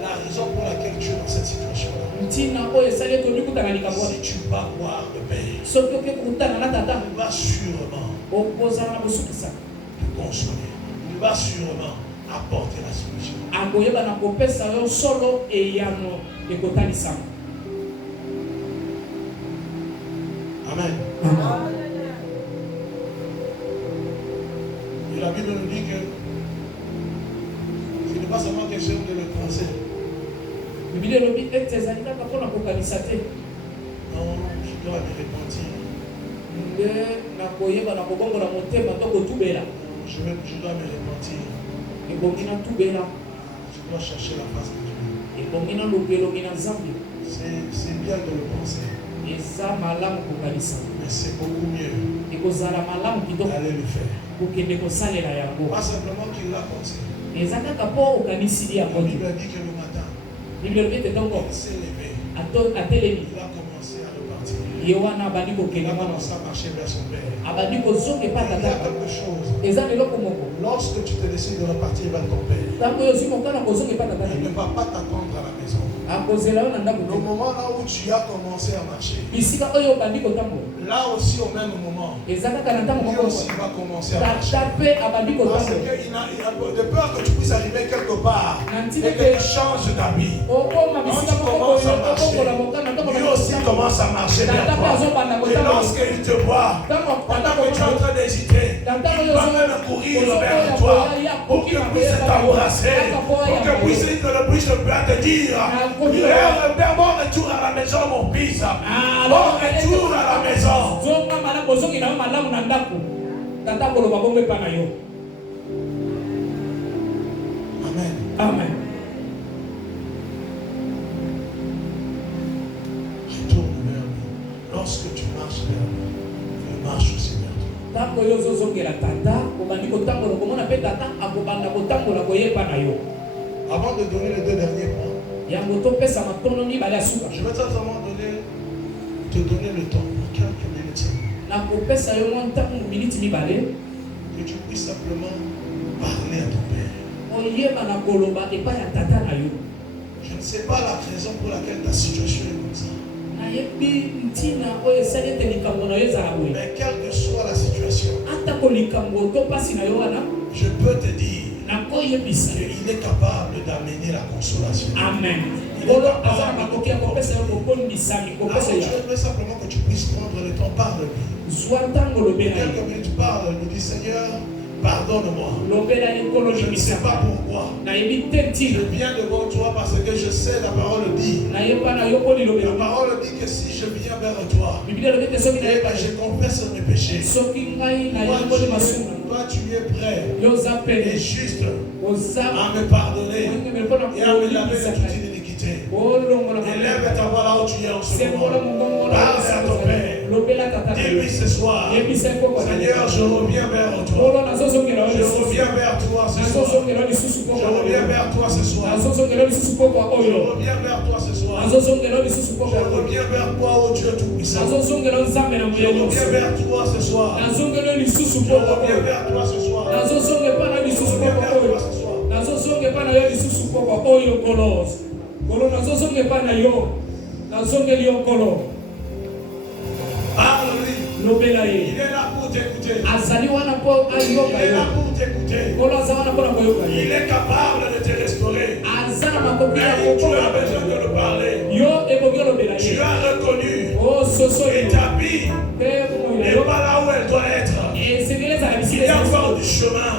la raison pour laquelle tu es dans cette situation-là, si tu vas voir le Père, il va sûrement te consoler. Il va sûrement apporter la solution. Amen. Et la Bible nous dit que ce n'est pas seulement question de le penser. Non, je dois me repentir. Je dois me repentir. Je dois chercher la face de Dieu. C'est bien de le penser. Mais c'est beaucoup mieux d'aller le faire. Pas simplement qu'il l'a pensé. La Bible a dit que le matin, il s'est levé. Il a commencé à repartir. Il a commencé à marcher vers son Père. Il y a quelque chose. Lorsque tu te décides de repartir vers ton Père, il ne va pas t'attendre à la maison. Le moment là où tu as commencé à marcher, là aussi au même moment, lui aussi va commencer à marcher. Parce qu'il a de peur que tu puisses arriver quelque part et que tu changes d'habit. Quand tu commences à marcher, lui aussi commence à marcher vers toi. Et lorsqu'il te voit, pendant que tu es en train d'hésiter, il va même courir vers toi pour qu'il puisse t'embrasser, pour qu'il puisse te dire, bon retour à la maison, mon fils. Bon retour à la maison. Amen. Amen. Retourne vers lui. Lorsque tu marches vers lui, il marche aussi vers toi. Avant de donner les deux derniers points, je vais simplement te donner le temps pour quelques minutes. Que tu puisses simplement parler à ton Père. Je ne sais pas la raison pour laquelle ta situation est comme ça. Mais quelle que soit la situation, je peux te dire qu'il est capable d'amener la consolation. Amen. Je voudrais simplement que tu puisses prendre le temps, parle-lui. Quelques minutes, parle, lui dis Seigneur, pardonne-moi. Je ne sais pas pourquoi. Je viens devant toi parce que je sais la parole dit. La parole dit que si je viens vers toi, et je confesse mes péchés, toi tu es prêt et juste à me pardonner et à me laver de toute iniquité. Élève ta voix là où tu es en ce moment. Parle à ton Père. Dis-lui ce soir, Seigneur, je reviens vers toi. Je reviens vers toi ce soir. Je reviens vers toi ce soir. Je reviens vers toi ce soir. Je reviens vers toi, oh Dieu Tout-Puissant. Je reviens vers toi ce soir. Je reviens vers toi ce soir. Parle-lui. Il est là pour t'écouter. Il est là pour t'écouter. Il est capable de te restaurer. Mais tu as besoin de le parler. Tu as reconnu et ta vie n'est pas là où elle doit être. Il y a encore du chemin.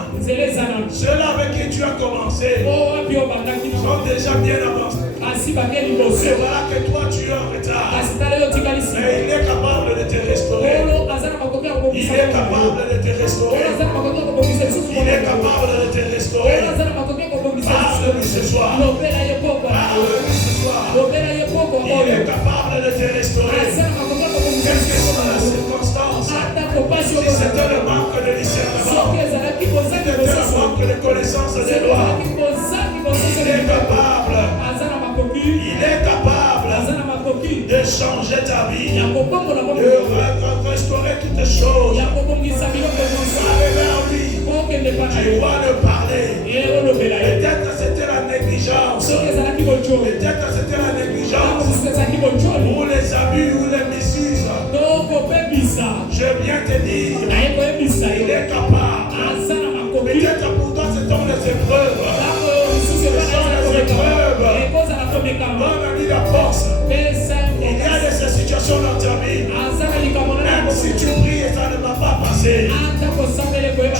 Ceux-là avec qui tu as commencé sont déjà bien avancés. C'est voilà que toi tu es en retard. Mais il est capable de te restaurer. Il est capable de te restaurer. Il est capable de te restaurer. Parle-lui ce soir. Parle-lui ce soir. Il est capable de te restaurer. Quelle que soit la circonstance. Si c'était le manque de discernement, si c'était le manque de connaissance des lois, il est capable de changer ta vie, de restaurer toutes choses. Allez vers lui. Tu dois le parler. Peut-être que c'était la négligence. Peut-être que c'était la négligence ou les abus ou les misses. Je viens te dire, il est capable. Peut-être pour toi ce sont les épreuves. Ce sont les épreuves. Donne à lui la force. Il y a de ces situations dans ta vie. Même si tu pries et ça ne va pas passer, tu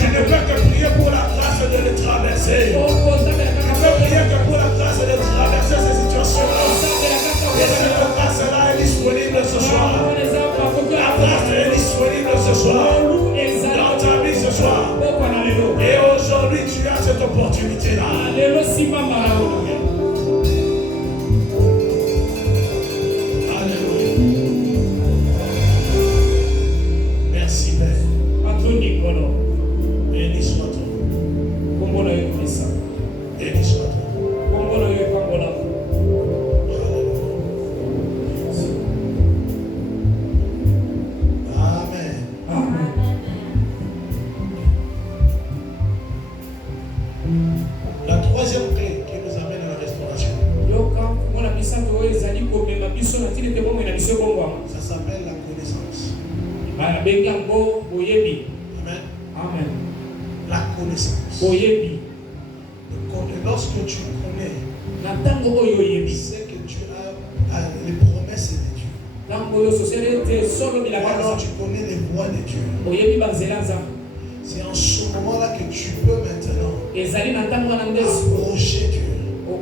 ne peux que prier pour la grâce de les traverser. Tu peux prier que pour la grâce de traverser ces situations-là. Et cette grâce-là est disponible ce soir. La grâce est disponible ce soir. Dans ta vie ce soir. Et aujourd'hui tu as cette opportunité-là. Alléluia. s'appelle la connaissance. Amen. Amen. La connaissance. Lorsque tu connais, c'est que tu as les promesses de Dieu. Ou alors tu connais les voies de Dieu. C'est en ce moment-là que tu peux maintenant approcher Dieu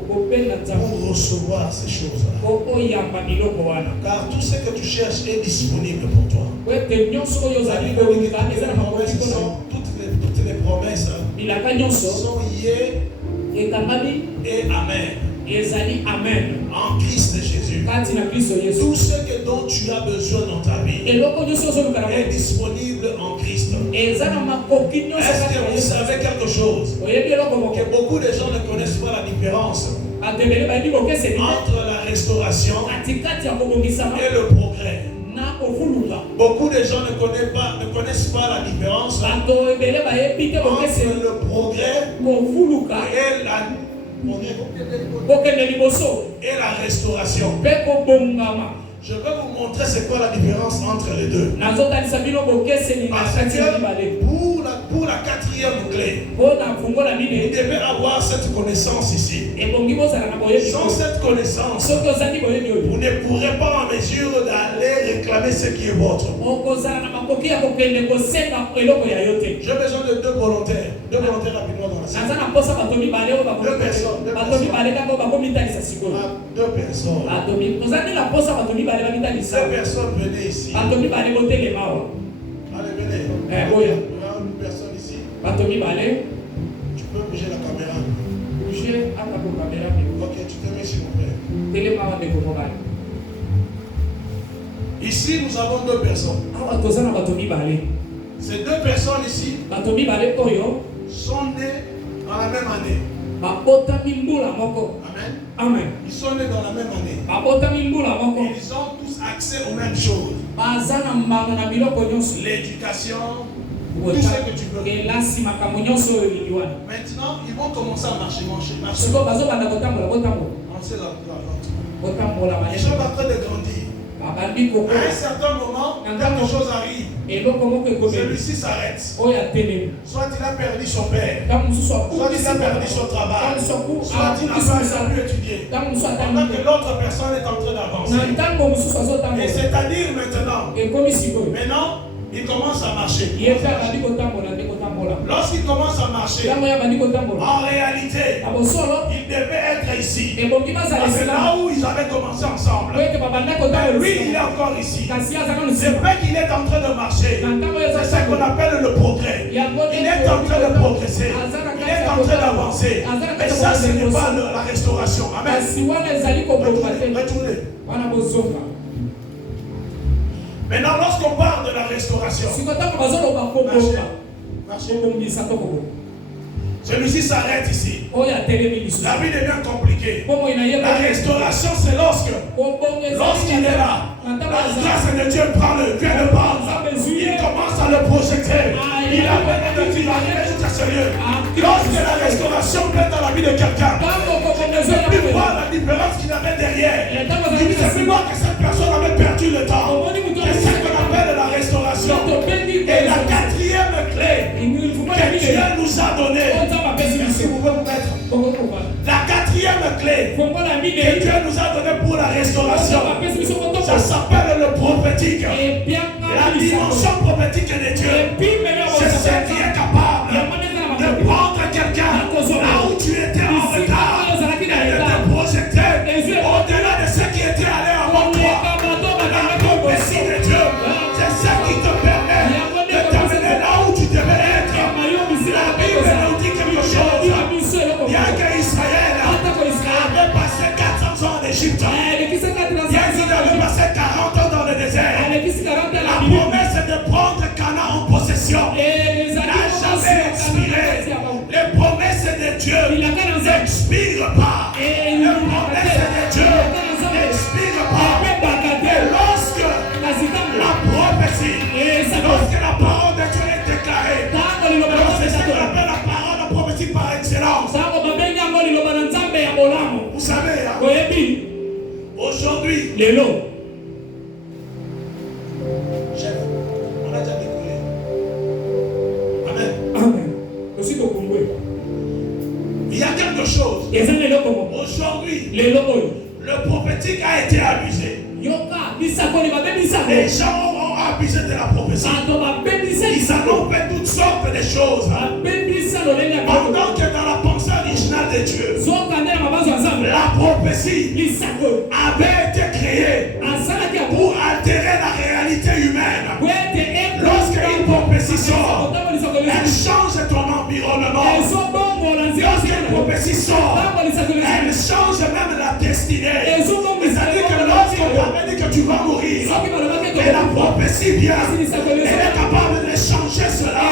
pour recevoir ces choses-là. Car tout ce que tu cherches est disponible pour toi. Toutes les promesses sont yé et amen. Amen. En Christ Jésus. Tout ce dont tu as besoin dans ta vie est disponible en Christ. Est-ce que vous savez quelque chose? Que beaucoup de gens ne connaissent pas la différence entre la restauration et le progrès. Beaucoup de gens ne connaissent pas la différence entre le progrès et la restauration. Je vais vous montrer c'est quoi la différence entre les deux. Parce que pour la quatrième clé, vous devez avoir cette connaissance ici. Sans cette connaissance, vous ne pourrez pas en mesure d'aller réclamer ce qui est votre. J'ai besoin de deux volontaires. Deux volontaires rapidement dans la salle. Deux personnes. Deux personnes venaient ici. Allez, venez. Une personne ici. Tu peux bouger la caméra. Ok, tu te mets s'il vous plaît. Ici, nous avons deux personnes. Ces deux personnes ici sont nées dans la même année. Amen. Amen. Ils sont nés dans la même année. Ils ont tous accès aux mêmes choses. L'éducation, tout ce que tu veux. Maintenant, ils vont commencer à marcher. On sait la ils sont en train de grandir. À un certain moment, quelque chose arrive. Celui-ci s'arrête. Soit il a perdu son père, soit il a perdu son travail, soit il n'a pas pu étudier. Pendant que l'autre personne est en train d'avancer. Et c'est-à-dire maintenant, il commence à marcher. Lorsqu'il commence à marcher, en réalité, il devait être ici. Parce que là où ils avaient commencé ensemble, mais lui, il est encore ici. C'est vrai qu'il est en train de marcher. C'est ce qu'on appelle le progrès. Il est en train de progresser. Il est en train d'avancer. Mais ça, ce n'est pas la restauration. Amen. Retournez. Maintenant, lorsqu'on parle de la restauration, celui-ci s'arrête ici. La vie devient compliquée. La restauration, c'est lorsqu'il est là, la grâce de Dieu vient le prendre. Il commence à le projeter. Il amène jusqu'à ce lieu. Lorsque la restauration vient dans la vie de quelqu'un, il ne peut plus voir la différence qu'il avait derrière. Il ne peut plus voir que cette personne avait perdu le temps. C'est ce qu'on appelle la restauration. Et la quatrième clé que Dieu nous a donnée, merci, vous pouvez vous mettre. La quatrième clé que Dieu nous a donnée pour la restauration, ça s'appelle le prophétique. La dimension prophétique de Dieu, c'est ce qui est capable de prendre quelqu'un là où tu étais en retard et de te projeter au-delà de ce qui était allé avant toi. La prophétie de Dieu, c'est ce qui te permet de t'amener là où tu devais être. La Bible nous dit quelque chose. Bien qu'Israël avait passé 400 ans en Égypte, bien qu'il avait passé 40 ans dans le désert, la promesse de prendre Canaan en possession n'a jamais expiré. Les promesses de Dieu n'expirent pas. Les promesses de Dieu n'expirent pas. Et lorsque la prophétie, lorsque la parole de Dieu est déclarée, c'est ce qu'on appelle la parole de prophétie par excellence. Vous savez, aujourd'hui, quelque chose. Aujourd'hui, le prophétique a été abusé. Les gens ont abusé de la prophétie. Ils en ont fait toutes sortes de choses. Pendant que dans la pensée originale de Dieu, la prophétie avait été créée pour altérer la réalité humaine. Lorsqu'une prophétie sort, elle change ton environnement. Lorsqu'une prophétie sort, elle change même la destinée. C'est-à-dire que lorsqu'on t'avait dit que tu vas mourir, et la prophétie vient, elle est capable de changer cela.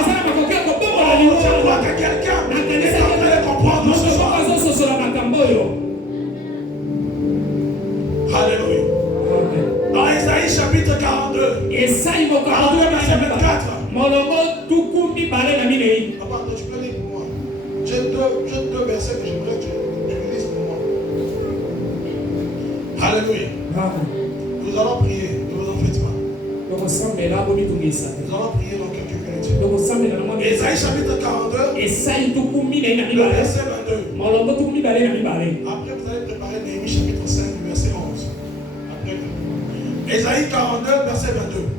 Je crois que quelqu'un est en train de comprendre ce soir. Alléluia. Dans Isaïe chapitre 42, verset 24. Papa, tu peux lire pour moi. J'ai deux versets que j'aimerais que tu lises pour moi. Alléluia. Nous allons prier, ne vous en faites pas. Nous allons prier dans quelques minutes. Isaïe chapitre 42, le verset 22. Après, vous allez préparer Néhémie chapitre 5, verset 11. Après, Isaïe 42, verset 22.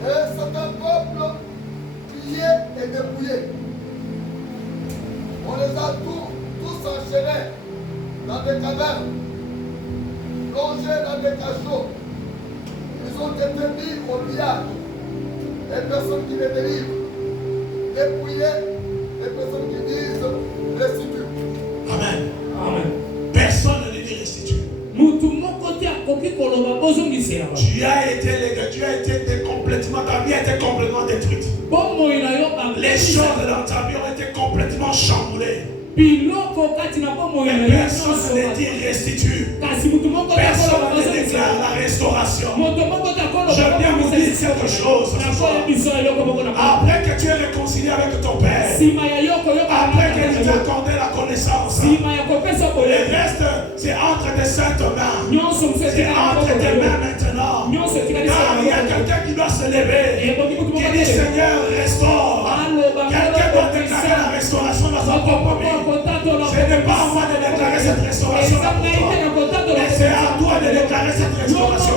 Et c'est un peuple plié et dépouillé. On les a tous enchaînés dans des cavernes, plongés dans des cachots. Ils ont été mis au pillage. Les personnes qui les délivrent, dépouillés, les personnes qui disent restitue. Amen. Amen. Personne ne dit restitue. Tu as été complètement, ta vie a été complètement détruite. Les choses dans ta vie ont été complètement chamboulées. Personne ne dit restitue. Personne ne déclare la restauration. Je viens vous dire quelque chose. Après que tu es réconcilié avec ton Père, après qu'il t'a accordé la connaissance, le reste, c'est entre tes saintes mains. C'est entre tes mains maintenant. Car il y a quelqu'un qui doit se lever, qui dit Seigneur, restaure. Quelqu'un doit déclarer la restauration dans son propre vie. Ce n'est pas à moi de déclarer cette restauration pour toi, mais c'est à toi de déclarer cette restauration.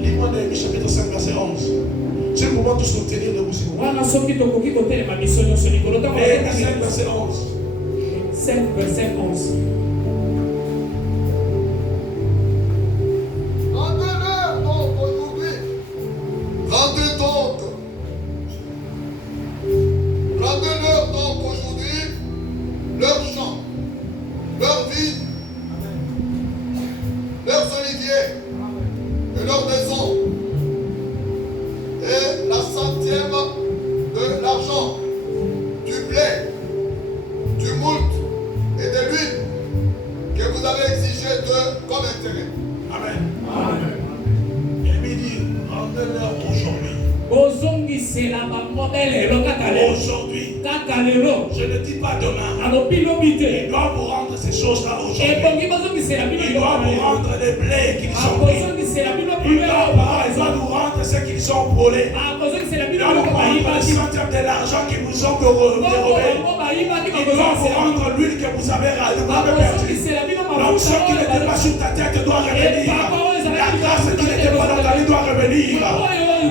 Lis-moi Néhémie chapitre 5, verset 11. Je vais pouvoir tous nous tenir debout si vous voulez. Néhémie 5, verset 11. 5, verset 11. Rendez-leur donc aujourd'hui. Rendez-leur donc aujourd'hui leurs champs, leurs vignes, leurs oliviers et leurs maisons. Et la centième de l'argent, du blé, du mout et de l'huile que vous avez exigé d'eux comme intérêt. Amen. Amen. Et il dit, rendez-leur aujourd'hui. Aujourd'hui, je ne dis pas demain. Il doit vous rendre ces choses-là aujourd'hui. Il doit vous rendre les blés qu'ils ont pris. Il doit nous rendre ce qu'ils ont volé. Il doit vous rendre le centième de l'argent qu'ils vous ont dérobé. Il doit vous rendre l'huile que vous avez perdue. L'onction qui n'était pas sur ta tête doit revenir. La grâce qui n'était pas dans ta vie doit revenir.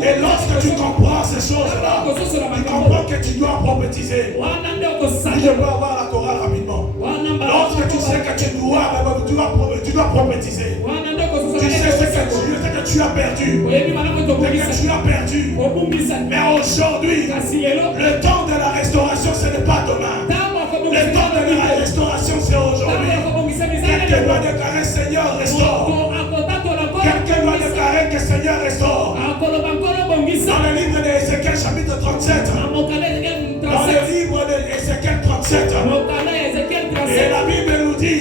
Et lorsque tu comprends ces choses-là, tu comprends que tu dois prophétiser. Je peux avoir la chorale rapidement. Lorsque tu sais que tu dois prophétiser. Tu sais ce que tu as perdu. Mais aujourd'hui, le temps de la restauration, ce n'est pas demain. Le temps de la restauration, c'est aujourd'hui. Quelqu'un doit déclarer Seigneur, restaure. Quelqu'un doit déclarer que Seigneur restaure. Dans le livre d'Ézéchiel chapitre 37. Dans le livre d'Ézéchiel 37. Et la Bible nous dit.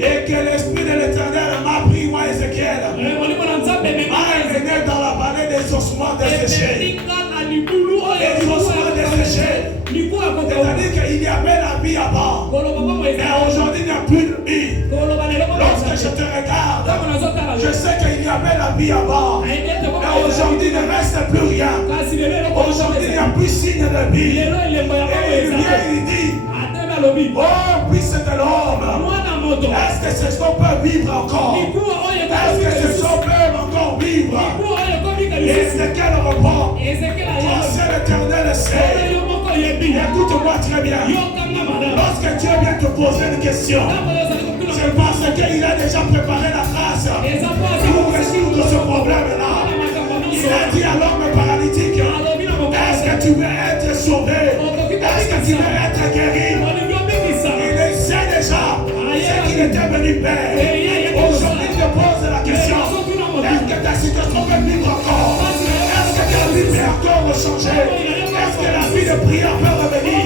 Et que l'Esprit de l'Éternel m'a pris, moi Ézéchiel. M'a amené dans la vallée des ossements desséchés. Les ossements desséchés. C'est-à-dire qu'il y avait la vie avant. Mais aujourd'hui, il n'y a plus de vie. Lorsque je te regarde, je sais qu'il y avait la vie avant. Mais aujourd'hui, il ne reste plus rien. Aujourd'hui, il n'y a plus signe de vie. Et il vient, il dit, oh, puisse de l'homme, est-ce que ce son peut vivre encore? Est-ce que ce son peut encore vivre? Et Ézéchiel répond, toi seul l'Éternel sait. Écoute-moi très bien. Lorsque Dieu vient te poser une question, c'est parce qu'il a déjà préparé la trace pour résoudre ce problème-là. Il a dit à l'homme paralytique, est-ce que tu veux être sauvé? Est-ce que tu veux être guéri? Il sait déjà ce qu'il était venu faire. Aujourd'hui, il te pose la question, est-ce que ta situation peut vivre encore? Est-ce que ta vie peut encore changer? Est-ce que la vie de prière peut revenir?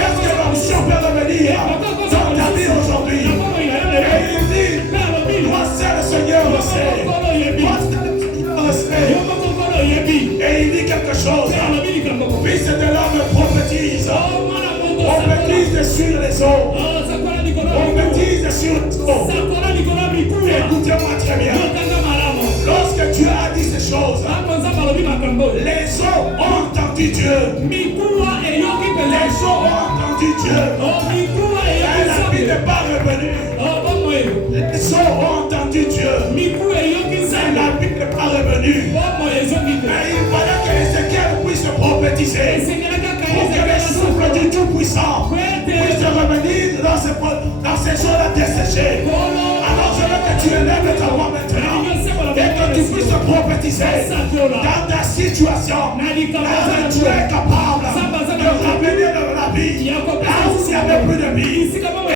Est-ce que l'onction peut revenir dans ta vie aujourd'hui? Et il dit, moi seul le Seigneur le sait. Moi seul le Seigneur le sait. Et il dit quelque chose. Fils de l'homme prophétise. Prophétise sur les eaux. Prophétise sur les eaux. Écoutez-moi très bien. Lorsque tu as dit ces choses, les eaux ont entendu Dieu. Les eaux ont entendu Dieu. Et la vie n'est pas revenue. Les eaux ont entendu Dieu. Mais la vie n'est pas revenue. Mais il fallait que Ézéchiel puisse prophétiser. Pour que les souffles du Tout-Puissant puissent revenir dans ces eaux-là desséchées. Alors je veux que tu élèves ta voix maintenant. Et que tu puisses prophétiser dans ta situation. Car tu es capable de revenir dans la vie. Là où il n'y avait plus de vie.